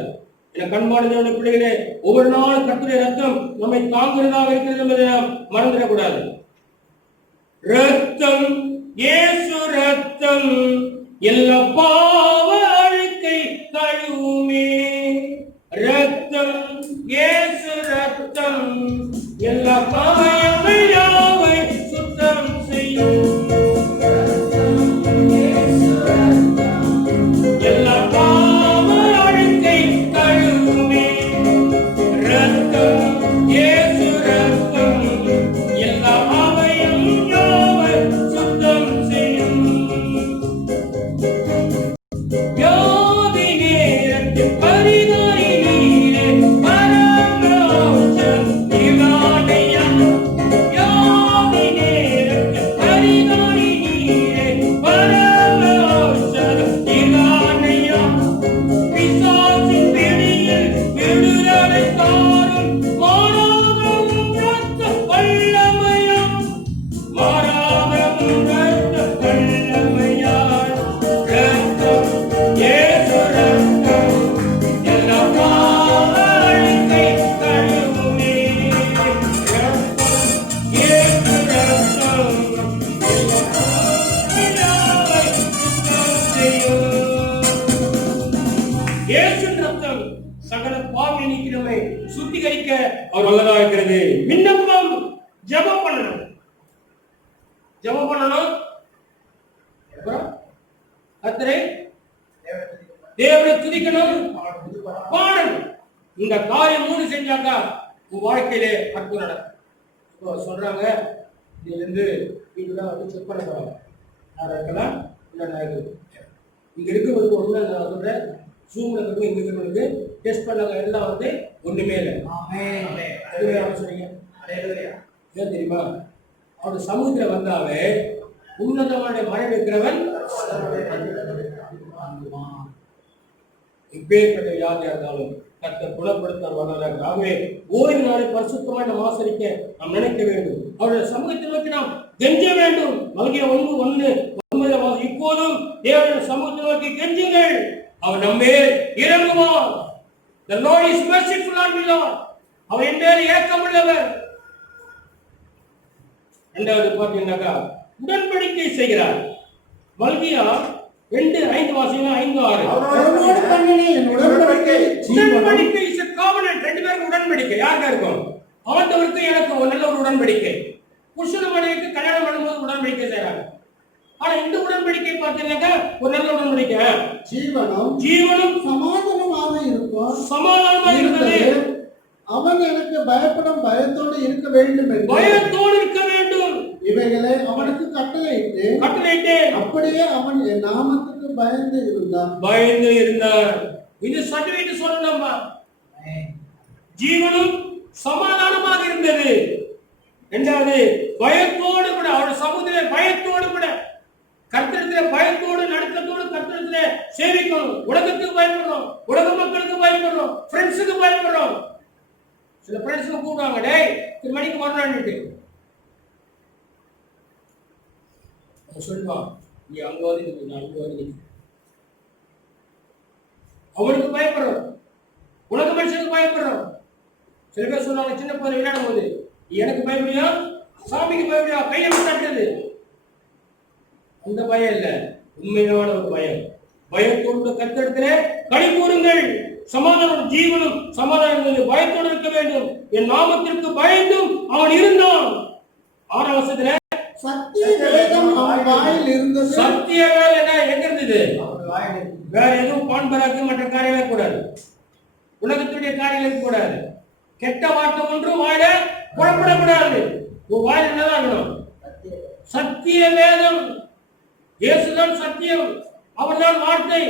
என கண்பான பிள்ளைகளே, ஒவ்வொரு நாள் கர்த்தருடைய ரத்தம் நம்மை தாங்குகிறதாக இருக்கிறது என்பதை நாம் மறந்துடக்கூடாது. ரத்தம், இயேசு ரத்தம், எல்லா பாவ ஜெபம் பண்ணணும். அப்புறம் கர்த்தரை தேவனை துதிக்கணும், பாடணும். இந்த காரியம் 3 செஞ்சாக்கா உன் வாழ்க்கையிலே அற்புதம் நடக்கும். சொல்றாங்க இதுல இருந்து வீட்டுல வந்து செக் பண்ண போறாங்க. யாரா இருக்கலாம் இங்க இருக்கிறவங்களுக்கு ஒண்ணு நான் சொல்றேன், ஜூம்ல இருக்கு இங்க இருக்கிறவங்களுக்கு டெஸ்ட் பண்ணாங்க எல்லாம் வந்து ஒண்ணுமே இல்லை. சொன்னீங்க ஏன் தெரியுமா? அவருடைய சமூகத்துல வந்தாவே உன்னதமான மழை வைக்கிறவன் இப்பேற்பட்ட வியாதியா இருந்தாலும் கர்த்தர் குணப்படுத்த வல்லவராக. ஆகவே ஓய்வு நாளை பரிசுத்தமாய் நாம் ஆசரிக்க நாம் நினைக்க வேண்டும். அவருடைய சமூகத்தை நோக்கி நாம் கெஞ்ச வேண்டும். மல்கியா 1:9 இப்போதும் தேவனுடைய சமூகத்தை நோக்கி கெஞ்சுங்கள், அவர் நம்மேல் இறங்குவார். The Lord is merciful on me, Lord. அவர் என் மேல் இரக்கமுள்ளவர். இரண்டாவது பார்த்தீங்கன்னாக்கா உடன்படிக்கை செய்கிறார். மல்கியா 2:5 வாசிங்க. 5:6 அவனோடு பண்ணின என் உடன்படிக்கை உடன்படிக்கை is a covenant. ரெண்டு பேருக்கு உடன்படிக்கை. யாருக்கு இருக்கும்? அவனுக்கு எனக்கு ஒரு நல்ல ஒரு உடன்படிக்கை. புருஷன் மனைவிக்கு கல்யாணம் பண்ணும்போது உடன்படிக்கை செய்றாங்க. ஆனா இந்த உடன்படிக்கை பார்த்தீங்கன்னாக்கா ஒரு நல்ல உடன்படிக்கை. ஜீவனும் சமாதானமாக இருக்கும். சமாதானமாக இருந்தது. அவன் எனக்கு பயப்படும் பயத்தோடு இருக்க வேண்டும் என்று பயத்தோடு இருக்க வேண்டும். இவைகளை அவனுக்கு கட்டளையிட்டு அப்படியே அவன் என் நாமத்துக்கு பயந்து இருந்தான். இது சர்டிபிகேட் சொல்லணும்பா. ஜீவனும் சமாதானமாக இருந்தது. இரண்டாவது பயத்தோடு கூட அவருடைய சமூகத்திலே பயத்தோடு கூட கர்த்தரிடத்திலே பயத்தோடு நடுக்கத்தோடு கர்த்தரிடத்திலே சேவிக்கணும். உலகத்துக்கு பயப்படணும், உலக மக்களுக்கு பயப்படணும், ஃப்ரெண்ட்ஸுக்கு பயப்படணும். சில ஃப்ரெண்ட்ஸுக்கு கூப்பிடுவாங்க, டேய் 3 மணிக்கு வரணும்னுட்டு சொல்லுவான். நீ அங்க வந்து நான் இங்க வந்து அவனுக்கு பயப்படுறோம், உலக மனுஷனுக்கு பயப்படுறோம். சில பேர் சொல்லுவாங்க, சின்ன பிள்ளை விளையாடும் போது எனக்கு பயப்படியா, சாமிக்கு பயப்படியா, கையை தட்டுறது. அந்த பயம் இல்ல, உண்மையான ஒரு பயம். பயத்தோடு கர்த்தரிடத்திலே களி கூறுங்கள். சமாதானம் ஜீவனும் சமாதானம் பயத்தோடு இருக்க வேண்டும். என் நாமத்திற்கு பயந்தும் அவன் இருந்தான். 6ஆம் வசனத்துல சத்திய வேதம் அவன் வாயில் இருந்தது. சத்திய வேதம் எங்க இருந்தது? வேற எதுவும் பான்பராக்கு மற்ற காரியமே கூடாது, உலகத்துடைய காரியங்களுக்கு கூடாது. கெட்ட வார்த்தை ஒன்றும் வாயில புறப்படக்கூடாது. வாயில் என்னதான் இருக்கணும்? சத்திய வேதம். இயேசுதான் சத்தியம், அவர்தான் வார்த்தை.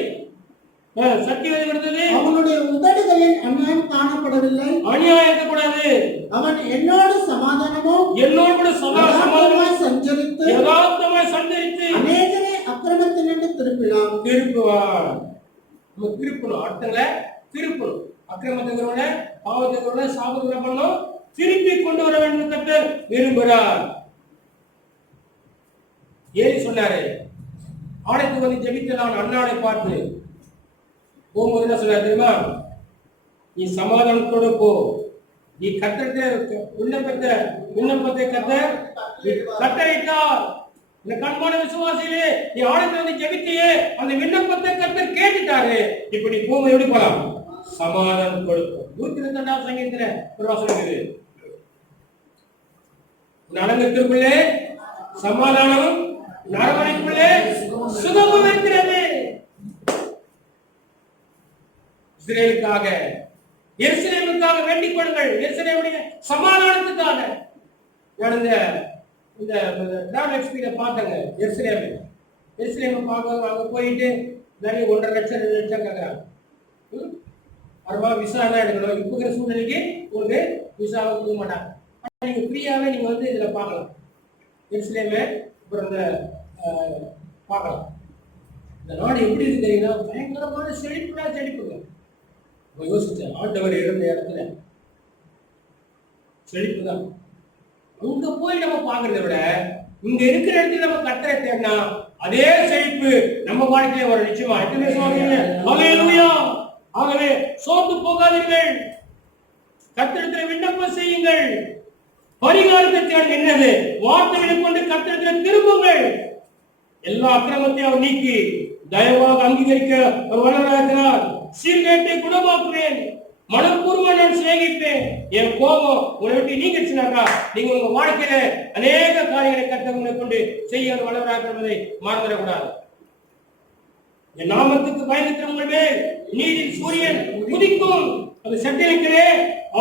சத்தியம் இருந்தது. அவனுடைய உதடுகளில் அநியாயம் காணப்படவில்லை. அநியாயம் இருக்கக்கூடாது. அவன் என்னோடு கூட சமாதானமாய் சஞ்சரித்து அநேகரை அக்கிரமத்தினின்று திருப்புவான். நம்ம திருப்பணும், அடுத்தவங்களை திருப்பணும். அக்கிரமத்துக்கிறவன பாவத்துக்கிறவன சாபத்துகளை பண்ணணும், திருப்பி கொண்டு வர வேண்டும் கர்த்தர் விரும்புகிறார். ஏலி சொன்னாரு, ஆடைக்கு வந்து ஜெபித்த நான் அன்னாடை பார்த்து போகும்போது என்ன சொல்றாரு தெரியுமா? நீ சமாதானத்தோடு போ, நீ கர்த்தருக்கு விண்ணப்பத்தை கட்டளையிட்டார். இந்த கண்மான விசுவாசியிலே நீ ஆடைக்கு வந்து ஜெபித்தியே, அந்த விண்ணப்பத்தை கர்த்தர் கேட்டுட்டாரு. இப்ப நீ போகும்போது எப்படி போலாம்? சமாதானம் கொடுப்போம். 122ஆம் சங்கீதத்துல ஒரு வசனம் இருக்குது, நலங்கத்திற்குள்ளே சமாதானம், நரவணைக்குள்ளே சுகமும் இருக்கிறது. இஸ்ரேலுக்காக எருசலேமுக்காக வேண்டிக் கொள்ளுங்கள். எருசலேமுடைய சமாதானத்துக்காக. நான் இந்த டிராவல் எக்ஸ்பீரியன்ஸை பார்த்தேங்க. எருசலேமை பார்க்க அங்கே போயிட்டு நிறைய 1.5 லட்சம் 2 லட்சம் கேட்குறாங்க. அருவா விசா தான் எடுக்கணும். இப்போ இருக்கிற சூழ்நிலைக்கு உங்களுக்கு விசாவை கொடுக்க மாட்டாங்க. ஆனால் நீங்கள் ஃப்ரீயாகவே நீங்கள் வந்து இதில் பார்க்கலாம். எருசலேமே அப்புறம் இந்த பார்க்கலாம். இந்த நாடு எப்படி இருக்கு தெரியுங்களா? பயங்கரமான செழிப்புங்க. யோசிச்சேன், ஆண்டவர் இருந்த இடத்துல செழிப்பு தான். அங்க போய் நம்ம பார்க்கறத விட இங்க இருக்கிற இடத்துல நம்ம கர்த்தரை தேடினா அதே செழிப்பு நம்ம வாழ்க்கையில ஒரு நிச்சயமா. ஹல்லேலூயா. ஆகவே சோர்ந்து போகாதீர்கள், கர்த்தரிடத்தில் விண்ணப்பம் செய்யுங்கள். பரிகாரத்தை என்னது? வார்த்தைகளை கொண்டு கர்த்தரிடத்தில் திரும்புங்கள். எல்லா அக்கிரமத்தையும் அவர் நீக்கி தயவாக அங்கீகரிக்க அவர் வல்லவராக இருக்கிறார். சீர்கேட்டை குணமாக்குவேன், மனப்பூர்வமா நான் சிநேகிப்பேன். என் கோபம் உங்களை விட்டு நீங்கிடுச்சுனாக்கா நீங்க உங்க வாழ்க்கையில அநேக காரியங்களை கர்த்தர் கொண்டு செய்ய வளர்றாங்க என்பதை மறந்துடக்கூடாது. என் நாமத்துக்கு பயந்துக்கிறவங்க மேல் நீதி சூரியன் உதிக்கும், அது சட்டத்திலே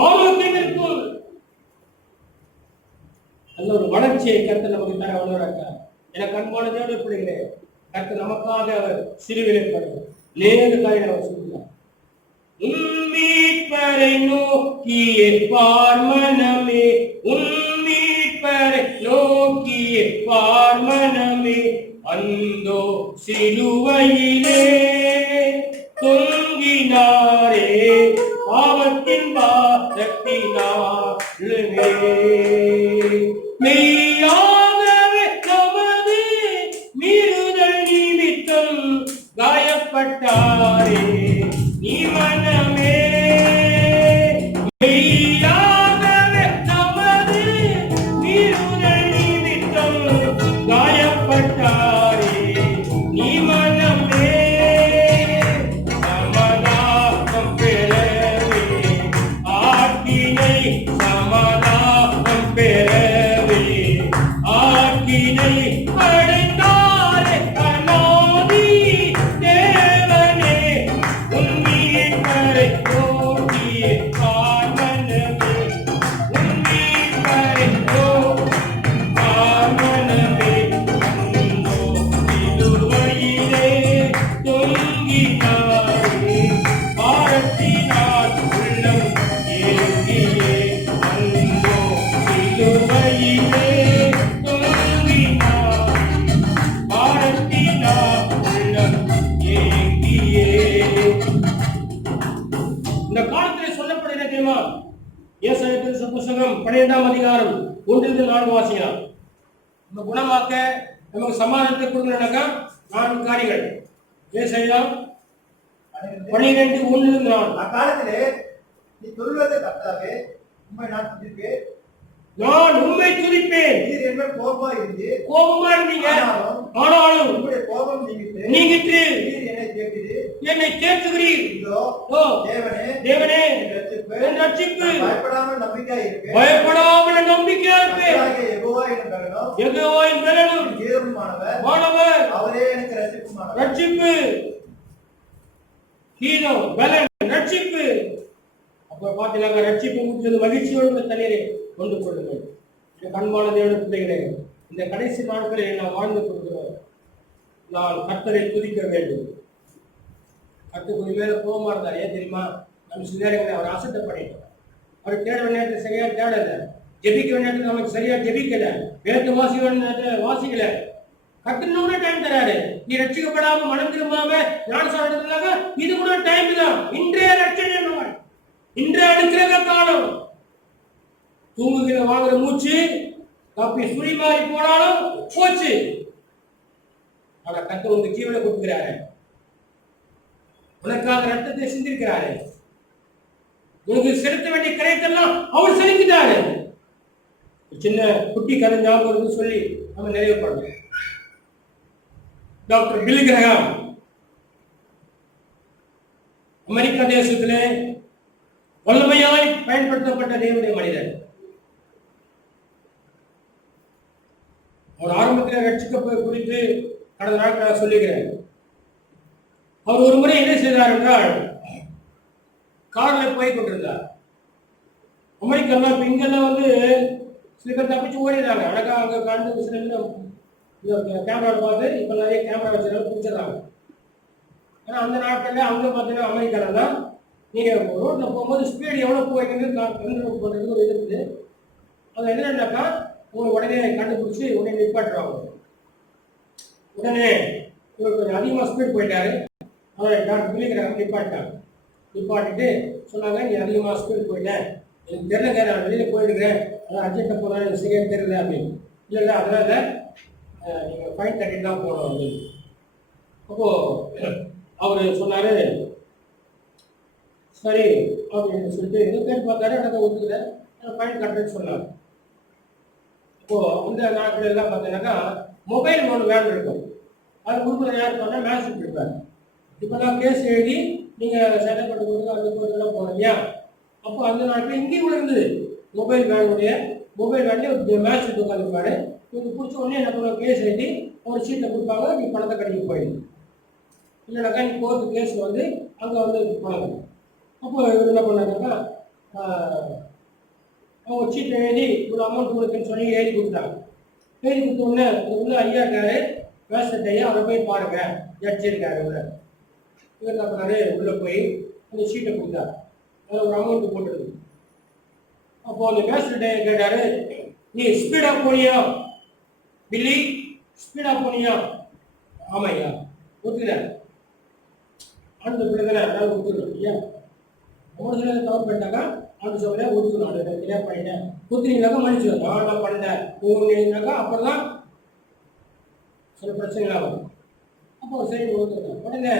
ஆரோக்கியம் இருக்கும். அந்த ஒரு வளர்ச்சியை கர்த்தர் நமக்கு தர வளர்றாங்க. எனக்கு அன்பான தேவனுடைய பிள்ளைகளே, கர்த்தர் நமக்காக அவர் சிறுவிலை பண்ணுவார். நேரு காரியங்களை அவர் சொல்லுகிறார். மீட்பரை நோக்கிய பார்மனமே, மீட்பரை நோக்கிய பார்மனமே, அந்தோ சிலுவையிலே தொங்கினாரே பாவத்தின் பாதத்தினாலே. மெய்யாகவே நமது மீறுதல் நிமித்தம் காயப்பட்டாரே நீ மனமே. மெய்யாகவே நமது மீறுதல் நிமித்தம் காயப்பட்டாரே நீ மனமே. சமாதானம் பெறவே ஆக்கினை, சமாதானம் பெறவே ஆக்கினை அடைந்தாரே அநாதி தேவனே. உன் மீட்பரை நோக்கிய பார்மனமே, உன் மீட்பரை நோக்கிய பார்மனமே, அந்தோ சிலுவையிலே தொங்கினாரே பாரத்தினால் உள்ளம் ஏங்கியே. அந்தோ சிலுவையிலே தொங்கினார் பாரத்தினால் உள்ளம் ஏங்கியே. இந்த காலத்திலே சொல்லப்படுகிற தெரியுமா? ஏசாயா புத்தகம் 12ஆம் அதிகாரம் 1-4 வாசிக்கலாம். நம்ம குணமாக்க நமக்கு சமாதானத்தை கொடுக்கணும்னாக்கா 4 காரியங்கள். ஏசாயா 12:1-4. அக்காலத்திலே நீ சொல்வது கர்த்தாவே, உம்மை நான் துதிப்பேன். நான் உம்மை துதிப்பேன். நீர் என்ன கோபமா இருந்து கோபமா இருந்தீங்க, ஆனாலும் உம்முடைய கோபம் நீங்கிட்டு நீங்கிட்டு நீர் என்னை கேட்டீர். என்னை தேற்றுகிறீர். இதோ ஓ தேவனே, தேவனே, என் ரட்சிப்பு, என் ரட்சிப்பு, நான் பயப்படாமல் நம்பிக்கையா இருப்பேன். பயப்படாமல் நம்பிக்கையா இருப்பேன். கர்த்தராகிய யெகோவா என் பலனும் யெகோவாவின் பலனும் கீதமுமானவர், வானவர், அவரே எனக்கு ரட்சிப்புமானவர். ரட்சிப்பு, கீதம், பலன், ரட்சிப்பு. அப்ப பாத்தீங்கன்னா ரட்சிப்பு முக்கியது மகிழ்ச்சியோடு தண்ணீரை கொண்டு கொள்ளுங்கள். அன்பான தேவனுடைய பிள்ளைகளே, இந்த கடைசி நாட்களில் நான் வாழ்ந்து கொள்கிறோம். நான் கர்த்தரை துதிக்க வேண்டும். கர்த்தர் கொஞ்சம் மேல கோபமா இருந்தார். ஏன் தெரியுமா? நம்ம சில நேரங்களை அவர் அசட்டை பண்ணிட்டோம். அவர் தேட வேண்டிய நேரத்தில் சரியா தேடல, ஜெபிக்க வேண்டிய நேரத்தில் நமக்கு சரியா ஜெபிக்கல, வேதத்தை வாசிக்க வேண்டிய நேரத்தில் வாசிக்கல. கர்த்தர் டைம் தராரு. நீ ரட்சிக்கப்படாம மனம் திரும்பாம ஞானஸ்நானம் எடுத்ததுனால இது கூட டைம் தான். இன்றைய ரட்சணை நாள், இன்றைய அனுக்கிரக காலம். தூங்குகிற வாங்குற மூச்சு தப்பி சுழி மாறி போனாலும் போச்சு. ஆனா கர்த்தர் உங்க ஜீவனை கொடுக்கிறாரு, உனக்காக ரத்தத்தை சிந்திருக்கிறாரு, உனக்கு செலுத்த வேண்டிய கரையத்தெல்லாம் அவர் செலுத்திட்டாரு. சின்ன குட்டி கதை ஞாபகம் சொல்லி நம்ம நிறைவு பண்ணோம். டாக்டர் பில் கிரஹாம் அமெரிக்கா தேசத்திலே வல்லமையாய் பயன்படுத்தப்பட்ட தேவனுடைய மனிதர். அவர் ஆரம்பத்தில் ரட்சிக்க குறித்து கடந்த நாட்கள் சொல்லுகிறேன். அவர் ஒரு முறை என்ன செய்தார் என்றால், கார்ல போய் கொண்டிருந்தார். அமெரிக்காலாம் இப்ப இங்கெல்லாம் வந்து சில பேர் தப்பிச்சு ஓடிடுறாங்க. அழகா அங்க கண்டு சில கேமரா பார்த்து இப்ப நிறைய கேமரா வச்சுருக்காங்க, பிடிச்சிடறாங்க. ஆனா அந்த நாட்கள்ல அங்க பார்த்தீங்கன்னா அமெரிக்கால தான் நீங்க ரோட்ல போகும்போது ஸ்பீடு எவ்வளவு போய்க்கிறது கண்ட்ரோல் பண்றதுக்கு ஒரு இது இருக்குது. அது என்னன்னாக்கா உங்களை உடனே கண்டுபிடிச்சி உடனே நிப்பாட்டுறாங்க. உடனே இவர் கொஞ்சம் அதிகமாக ஸ்பீட் போயிட்டாரு. அவரை டாக்டர் பிள்ளைக்கிறாங்க, நிப்பாட்டாங்க. நிப்பாட்டிட்டு சொன்னாங்க, நீ அதிகமாக ஸ்பீட் போயிட்டேன், எனக்கு தெரியலங்க, நான் வெளியில் போயிடுறேன், அதான் அர்ஜென்ட்டாக போனால் எனக்கு சரியாக தெரியல அப்படின்னு. இல்லை அதெல்லாம் இல்லை, நீங்கள் ஃபைன் கட்டிட்டு தான் போகணும் அப்படின்னு. அப்போது அவர் சொன்னார், சரி அப்படின்னு சொல்லிட்டு எங்கள் பேர் பார்த்தாரு, எனக்கு ஒத்துக்கல, ஃபைன் கட்டுறேன்னு சொன்னார். இப்போது அந்த நாட்கள் எல்லாம் பார்த்தீங்கன்னாக்கா மொபைல் ஒன்று வேன் இருக்கும், அது குரூப்பில் யார் பண்ணால் மேட்ச் இருப்பார். இப்போதான் கேஸ் எழுதி நீங்கள் சட்டப்பட்டு கொடுத்து அந்த கோர்ட்டுலாம் போகிறீங்க, அப்போ அந்த நாட்டில் இங்கேயும் கூட இருந்தது. மொபைல் வேன்லேயே மேட்ச் உட்காந்துருப்பாரு. இவங்க பிடிச்ச உடனே என்ன பண்ணுவாங்க, கேஸ் எழுதி ஒரு சீட்டை கொடுப்பாங்க, நீ பணத்தை கட்டிட்டு போயிடும். இல்லைனாக்கா நீ கோர்ட்டு கேஸ் வந்து அங்கே வந்து பணம். அப்போ இவர் என்ன பண்ணாங்கன்னா, அவங்க சீட்டை எழுதி இவ்வளோ அமௌண்ட் கொடுக்குன்னு சொல்லி எழுதி கொடுத்தாங்க. எழுதி கொடுத்த உடனே உள்ள ஐயா இருக்காரு, மேஜிஸ்ட்ரேட் ஐயா, அவரை போய் பாருங்க, ஜட்ஜி இருக்காரு. இவர் என்ன பண்ணாரு, உள்ளே போய் அந்த சீட்டை கொடுத்தாரு. அதில் ஒரு அமௌண்ட் போட்டுருக்கு. அப்போ அந்த மேஜிஸ்ட்ரேட் ஐயா கேட்டாரு, நீ ஸ்பீடா போனியா பில்லி, ஸ்பீடா போனியா? ஆமா ஐயா, ஒத்துக்கிறேன். ஆண்டு பிள்ளைகளை அதாவது ஒத்துக்கணும் ஐயா. ஒரு சில தவறு பண்ணிட்டாக்கா ஆண்டு சொல்ல ஒத்துக்கணும். அது தெரியா பண்ணிட்டேன், ஒத்துனீங்கனாக்கா மன்னிச்சிடும். நான் பண்ணேன் போனீங்கனாக்கா அப்புறம் தான் சில பிரச்சனைகள் ஆகும். அப்போ சரி ஒத்துக்கிறேன். உடனே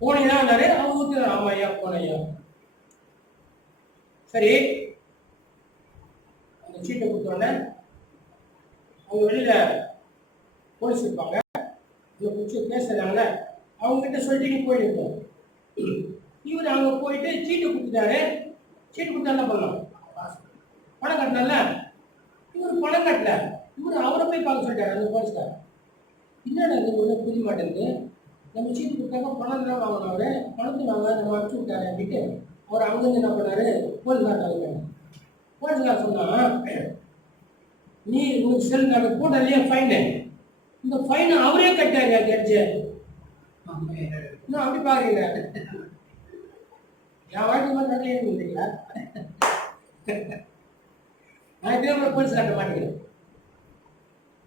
போனீங்கன்னா நிறைய அவங்க ஒத்துக்கிறேன். ஆமா ஐயா, போன ஐயா. சரி, அந்த சீட்டை கொடுத்த உடனே அவங்க வெளியில போலீஸ் இருப்பாங்க, இதை பிடிச்சி பேசுறாங்கல்ல, அவங்க கிட்ட சொல்லிட்டு போயிருக்கோம். இவர் அங்க போயிட்டு சீட்டு கொடுத்துட்டாரு. சீட்டு கொடுத்தா என்ன பண்ணலாம், பணம் கட்டினால. இவர் பணம் கட்டல, இவர் அவரை போய் பார்க்க சொல்லிட்டாரு அந்த போலீஸ்கார். என்னடா இது ஒன்றும் புரிய மாட்டேங்குது, நம்ம சீட்டு கொடுத்தாக்க பணம் தான் வாங்கணும், அவரு பணத்தை வாங்க நம்ம அனுப்பிச்சு விட்டாரு அப்படின்ட்டு அவர் அங்கிருந்து என்ன பண்ணாரு, போலீஸ்கார் போலீஸ்கார் சொன்னா, நீ உனக்கு செல் கார்டு போட்ட இல்லையா ஃபைனு, இந்த ஃபைனை அவரே கட்டாங்க ஜட்ஜு. இன்னும் அப்படி பாருங்க, என் வாழ்க்கை மாதிரி நிறைய இருந்தீங்களா? நான் இதே மாதிரி போலீஸ் காட்ட மாட்டேங்கிறேன்.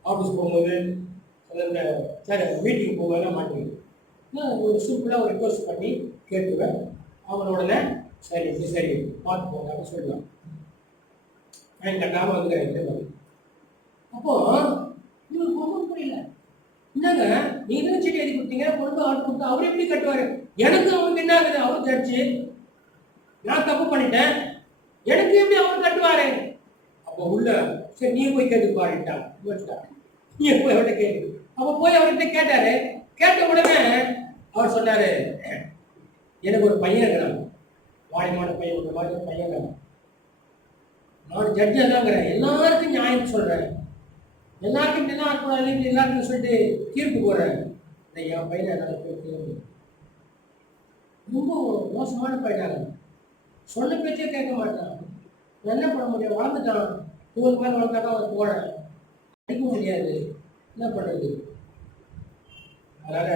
ஆஃபீஸ் போகும்போது சரி மீட்டிங் போகும்போது மாட்டேங்குது. நான் ஒரு சிம்பிளாக ஒரு ரிக்வஸ்ட் பண்ணி கேட்டுவேன். அவங்க உடனே சரி சரி பார்த்து போங்க அப்படின்னு சொல்லலாம். ஃபைன் கட்டாமல் வந்துக்கிறேன். அப்போ இவருக்கு ஒன்றும் புரியல. என்னங்க நீங்க தானே சீட்டு எழுதி கொடுத்தீங்க, கொண்டு ஆர்டர் கொடுத்தா அவர் எப்படி கட்டுவாரு? எனக்கு அவருக்கு என்ன ஆகுது, அவர் ஜட்ஜு, நான் தப்பு பண்ணிட்டேன், எனக்கு எப்படி அவர் கட்டுவாரு? அப்போ உள்ள சரி நீ போய் கேட்டு பாருட்டான், நீ போய் அவர்கிட்ட கேட்டு. அப்போ போய் அவர்கிட்ட கேட்டாரு. கேட்ட உடனே அவர் சொன்னாரு, எனக்கு ஒரு பையன் இருக்கிறான், வாய்மான பையன், ஒரு மாதிரி பையன் இருக்கிறான். நான் ஜட்ஜா தாங்கிறேன், எல்லாருக்கும் நியாயம் சொல்றேன், எல்லாருக்கும் இப்படிலாம் இருக்கக்கூடாது, எல்லாருக்கும் சொல்லிட்டு தீர்ப்பு போடுறேன். என் பையனை என்னால் தீர்ப்பு ரொம்ப மோசமான பையனாக சொன்ன பேச்சே கேட்க மாட்டான். என்ன பண்ண முடியும், வளர்ந்துட்டான், தூக்கு மேலே வளர்ந்தாக்கா அவன் போறேன், அடிக்க முடியாது, என்ன பண்ணுறது? அதனால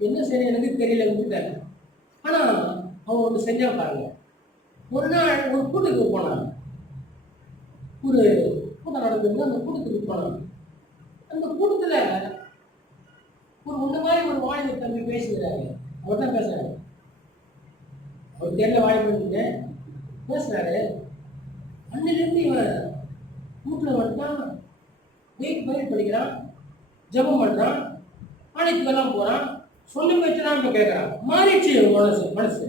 என்ன சரி எனக்கு தெரியல, விட்டுட்டேன். ஆனால் அவன் ஒன்று செஞ்சா பாருங்க. ஒரு நாள் ஒரு கூட்டத்துக்கு போனான், ஒரு கூட்டம் நடந்தது. அந்த கூட்டத்துக்கு போனான். அந்த கூட்டத்தில் ஒரு ஒன்று மாதிரி ஒரு வாலிப தம்பி பேசுகிறாரு. அவர் தான் பேசுறாரு, அவர் தெரியல வாலிப பேசுறாரு. அன்னிலிருந்து இவன் வீட்டில் வந்துட்டான், வெயிட் பயிர் படிக்கிறான், ஜபம் பண்ணுறான், ஆணையத்துக்கெல்லாம் போகிறான், சொந்த பேச்சு தான் இப்போ கேட்குறான். மாறிடுச்சு மனசு.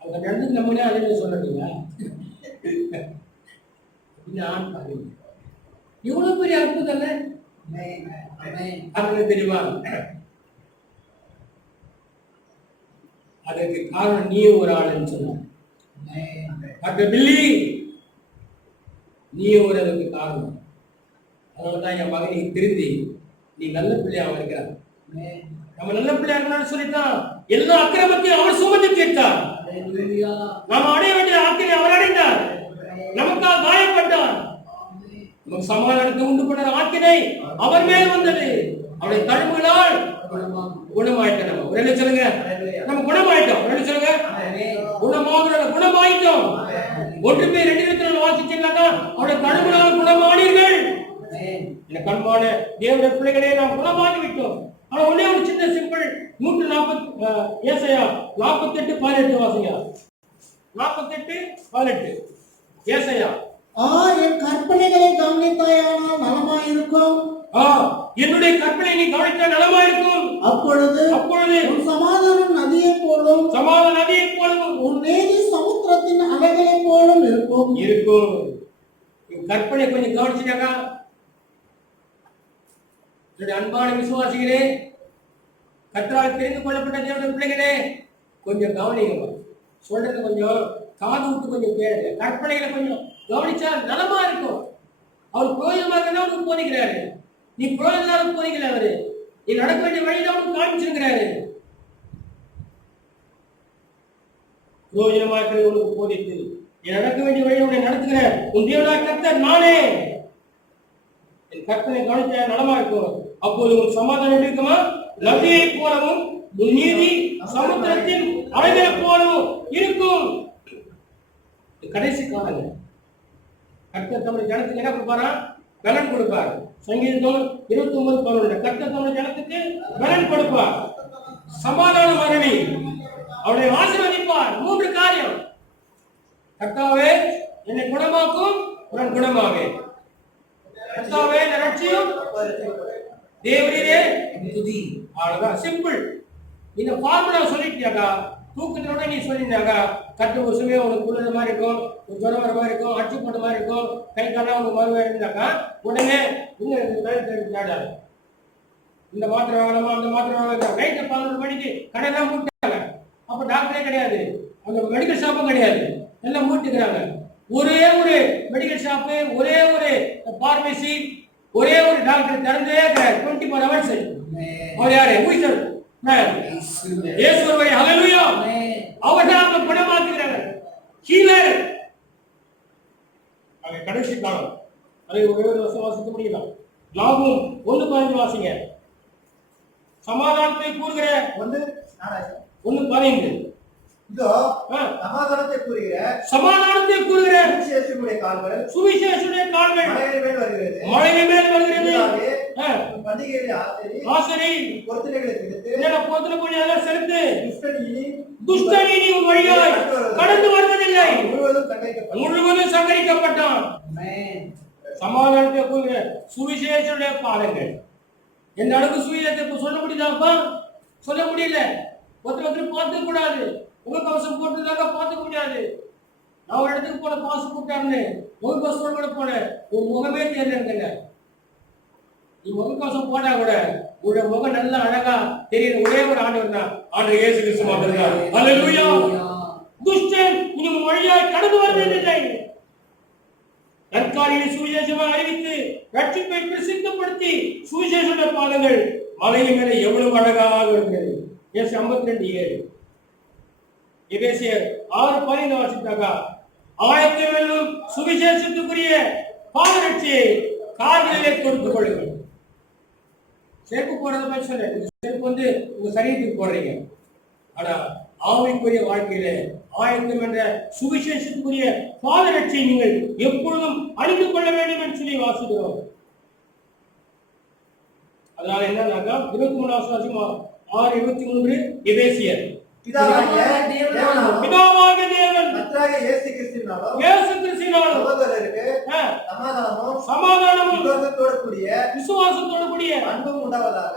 அவங்க நடந்து நம்மளே அதே சொல்றீங்களா? இவ்வளவு பெரிய அற்புதம் அவங்களுக்கு தெரியுமா? அதுக்கு காரணம் நீ ஒரு ஆளுன்னு சொன்ன பில்லி, நீ ஒரு அதுக்கு காரணம். அதனாலதான் என் மகனை திருந்தி நீ நல்ல பிள்ளையாக இருக்கிறார். நம்ம நல்ல பிள்ளையா இருக்கணும்னு சொல்லித்தான் எல்லா அக்கிரமத்தையும் அவர் சுமந்து தீர்த்தார். நாம் அடைய வேண்டிய ஆக்கினை அவர் அடைந்தார், நமக்காக காயப்பட்டார், நமக்கு சமாதானத்தை உண்டு பண்ண ஆக்கினை அவர் மேல் வந்தது. அவருடைய தழும்புகளால் குணமாயிட்டோம். நம்ம ஒரு என்ன சொல்லுங்க, நம்ம குணமாயிட்டோம். ஒரு என்ன சொல்லுங்க, குணமாயிட்டோம். 1 பேர் 2 வாசிச்சீங்கன்னாக்கா அவருடைய தழும்புகளால் குணமானீர்கள். எனக்கு அன்பான தேவனுடைய பிள்ளைகளே, நாம் குணமாகி விட்டோம். ஆனா ஒன்னே ஒரு சின்ன சிம்பிள் 140 ஏசாயா 48:18 வாசிங்க. 48:18 ஏசாயா. என் கற்பனைகளை கவனித்தாயானால் நலமாயிருக்கும். என்னுடைய கற்பனை நீ கவனித்தால் நலமாயிருக்கும். அப்பொழுது உன் சமாதானம் நதியை போலும், உன் நீதி சமுத்திரத்தின் அலைகளை போலும் இருக்கும். கற்பனை கொஞ்சம் கவனிச்சிட்டாக்கா, அன்பான விசுவாசிகளே, கர்த்தரால் தெரிந்து கொள்ளப்பட்ட தேவனுடைய பிள்ளைகளே, கொஞ்சம் கவனிங்க. சொல்றது கொஞ்சம் காது விட்டு கொஞ்சம் கேளுங்க. கற்பனைகளை கொஞ்சம் கவனிச்சா நலமா இருக்கும். அவர் பிரயோஜனமா இருந்தா அவனுக்கு போதிக்கிறாரு. நீ பிரயோஜனம் போதிக்கல. அவரு நீ நடக்க வேண்டிய வழிதான் அவனுக்கு காமிச்சிருக்கிறாரு. பிரயோஜனமா இருக்கிறது உனக்கு போதித்து நீ நடக்க வேண்டிய வழியை உன்னை நடத்துகிறேன். உன் தேவனாகிய கர்த்தர் நானே. என் கர்த்தனை கவனிச்சா நலமா இருக்கும். அப்போது உன் சமாதானம் எப்படி இருக்குமா? நதியை போலவும் உன் நீதி சமுத்திரத்தின் அலைகளை போலவும் இருக்கும். கடைசி காலங்கள் கர்த்தர் தமிழ் ஜனத்துக்கு என்ன கொடுப்பாரா? பலன் கொடுப்பார். சங்கீதம் 29:11 கர்த்தர் தமிழ் ஜனத்துக்கு பலன் கொடுப்பார். சமாதானம் அருளி அவனை ஆசீர்வதிப்பார். 3 காரியம். கர்த்தாவே என்னை குணமாக்கும், உடன் குணமாவே. கர்த்தாவே என்னை ரட்சியும், தேவரீரே துதி. அவ்வளவுதான், சிம்பிள். இந்த ஃபார்முலா சொல்லிட்டியாக்கா, தூக்கத்தோட நீ சொல்லிட்டாக்கா, கட்டு ஒரு சமயம் உனக்கு உள்ளது மாதிரி இருக்கும், ஒரு ஜுரம் வர மாதிரி இருக்கும், அடிச்சு போட்ட மாதிரி இருக்கும், கை காலம் உனக்கு மறுவா இருந்தாக்கா உடனே தேடாது. இந்த மாத்திரை வாங்கலாமா, அந்த மாத்திரை வாங்கலாம். நைட்டு 11 மணிக்கு கடை தான் மூட்டாங்க. அப்ப டாக்டரே கிடையாது, அந்த மெடிக்கல் ஷாப்பும் கிடையாது, எல்லாம் மூட்டுக்கிறாங்க. ஒரே ஒரு மெடிக்கல் ஷாப்பு, ஒரே ஒரு பார்மசி, ஒரே ஒரு டாக்டர் திறந்தே 24 hours. அவர் யாரு? உயிர் இயேசுவை. ஹல்லேலூயா. அவர்தான் நம்ம குணமாக்குகிறவர், ஹீலர். அது கடைசி காலம். அதை ஒரே ஒரு வருஷம் வாசிக்க முடியலாம். லாபம் 1:15 வாசிங்க. சமாதானத்தை கூறுகிற 1:15. இதோ சமாதானத்தை கூறுகிற சுவிசேஷனுடைய கால்கள் மலையின் மேல் வருகிறது. பண்டிகைகளை ஆசரி பொருத்தனைகளை செலுத்து. துஷ்டனி உன் வழியாய் கடந்து வருவதில்லை, முழுவதும் சங்கரிக்கப்பட்டான். சமாதானத்தை கூறுகிற சுவிசேஷனுடைய பாடங்கள். எந்த அளவுக்கு சுவிசேஷத்தை சொல்ல முடியுதாப்பா? சொல்ல முடியல. ஒருத்தர் பார்த்துக்க கூடாது. உங்க கவசம் போட்டுருந்தாக்க பார்த்துக்க முடியாது. நான் ஒரு இடத்துக்கு போன பாசு கூப்பிட்டாருன்னு முக கவசம் கூட போனேன். உன் முகமே தேர்ந்தெடுங்க. நீ முகக்கவசம் போட்டா கூட உங்களுடைய முகம் நல்லா அழகா தெரியுற ஒரே ஒரு ஆண்டவர் தான், ஆண்டவர் இயேசு கிறிஸ்து மட்டும்தான். ஹல்லேலூயா. துஷ்டன் இனி வழியாய் கடந்து வருவதில்லை. தற்காலிக சுவிசேஷமா அறிவித்து ரட்சிப்பை பிரசித்தப்படுத்தி சுவிசேஷ பாதங்கள் மலையின் மேலே எவ்வளவு அழகாக இருக்கிறது. 52:7. எபேசியர் 6:15 வாசித்தாக்கா, ஆயத்தம் என்னும் சுவிசேஷத்துக்குரிய பாதரட்சியை கால்களிலே தொடுத்துக் கொள்ளுங்கள். செருப்பு போடுறத பற்றி சொல்றேன். செருப்பு உங்க சரீரத்துக்கு போடுறீங்க. ஆனா ஆவிக்குரிய வாழ்க்கையில ஆயத்தம் என்ற சுவிசேஷத்துக்குரிய பாதரட்சியை நீங்கள் எப்பொழுதும் அணிந்து கொள்ள வேண்டும் என்று சொல்லி வாசிக்கிறோம். அதனால என்னன்னாக்கா 23 6:23 எபேசியர். பிதாவாகிய தேவன் இயேசு கிறிஸ்துவினாலும் சமாதானமும் விசுவாசத்தோடு கூடிய அன்பும் உண்டாவதாக.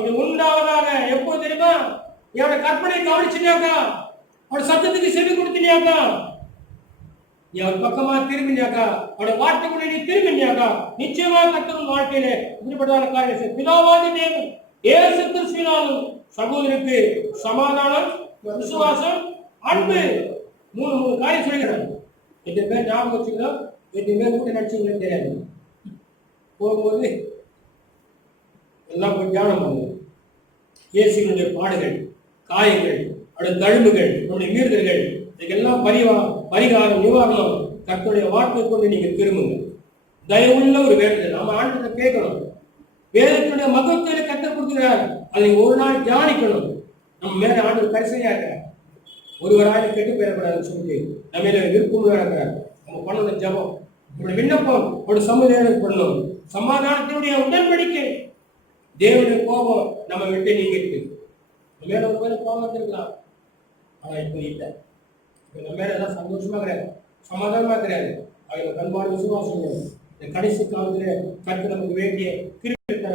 இது உண்டாவதாக. எப்போ தெரியுமா? என்னோட கற்பனை கவனிச்சினாக்கா, அவட சத்தத்துக்கு செவி கொடுத்தினாக்கா, நீ அவர் பக்கமா திரும்பினாக்கா, அவட வார்த்தைக்குள்ள நீ திரும்பினாக்கா, நிச்சயமா கர்த்தர் வாழ்க்கையில இப்படிப்பட்டதான காரியம். பிதாவாகிய தேவன் இயேசு கிறிஸ்துவினாலும் சகோதரருக்கு சமாதானம், விசுவாசம், அன்பு. 3 காரியம் சொல்லிக்கிறாங்க. 8 பேர் ஞாபகம் வச்சுக்கலாம். 8 பேர் கூட நடிச்சுங்களே தெரியாது. போகும்போது எல்லாம் போய் தியானம் பண்ணுங்க. இயேசுவினுடைய பாடுகள், காயங்கள், அவருடைய தழும்புகள், அவருடைய மீறுதல்கள், இதுக்கெல்லாம் பரிகாரம், நிவாரணம் கர்த்தருடைய வார்த்தை கொண்டு நீங்க திரும்புங்க. தயவுள்ள ஒரு வேண்டுதல். நம்ம ஆண்டவரை கேட்கணும். வேதத்துடைய மகத்துவத்தை கர்த்தர் கொடுக்கிறார். அதை ஒரு நாள் தியானிக்கணும். நம்ம மேல ஆண்டவர் கரிசனையா இருக்கிறார். ஒருவராக கெட்டு போயிடக்கூடாதுன்னு சொல்லி நம்ம விருப்பம் இருக்கிறார். நம்ம பண்ணணும் ஜபம், நம்முடைய விண்ணப்பம், ஒரு சமுதாயம் பண்ணணும். சமாதானத்தினுடைய உடன்படிக்கை. தேவனுடைய கோபம் நம்ம விட்டு நீங்கிட்டு மேல ஒரு பேர் கோபம் வந்திருக்கலாம். ஆனா இப்ப இல்லை. இப்ப நம்ம மேல எல்லாம் சந்தோஷமா கிடையாது, சமாதானமா கிடையாது. அவங்க கண்பாடு விசுவாசம். இந்த கடைசி காலத்துல கருத்து நமக்கு வேண்டிய திருப்பி தர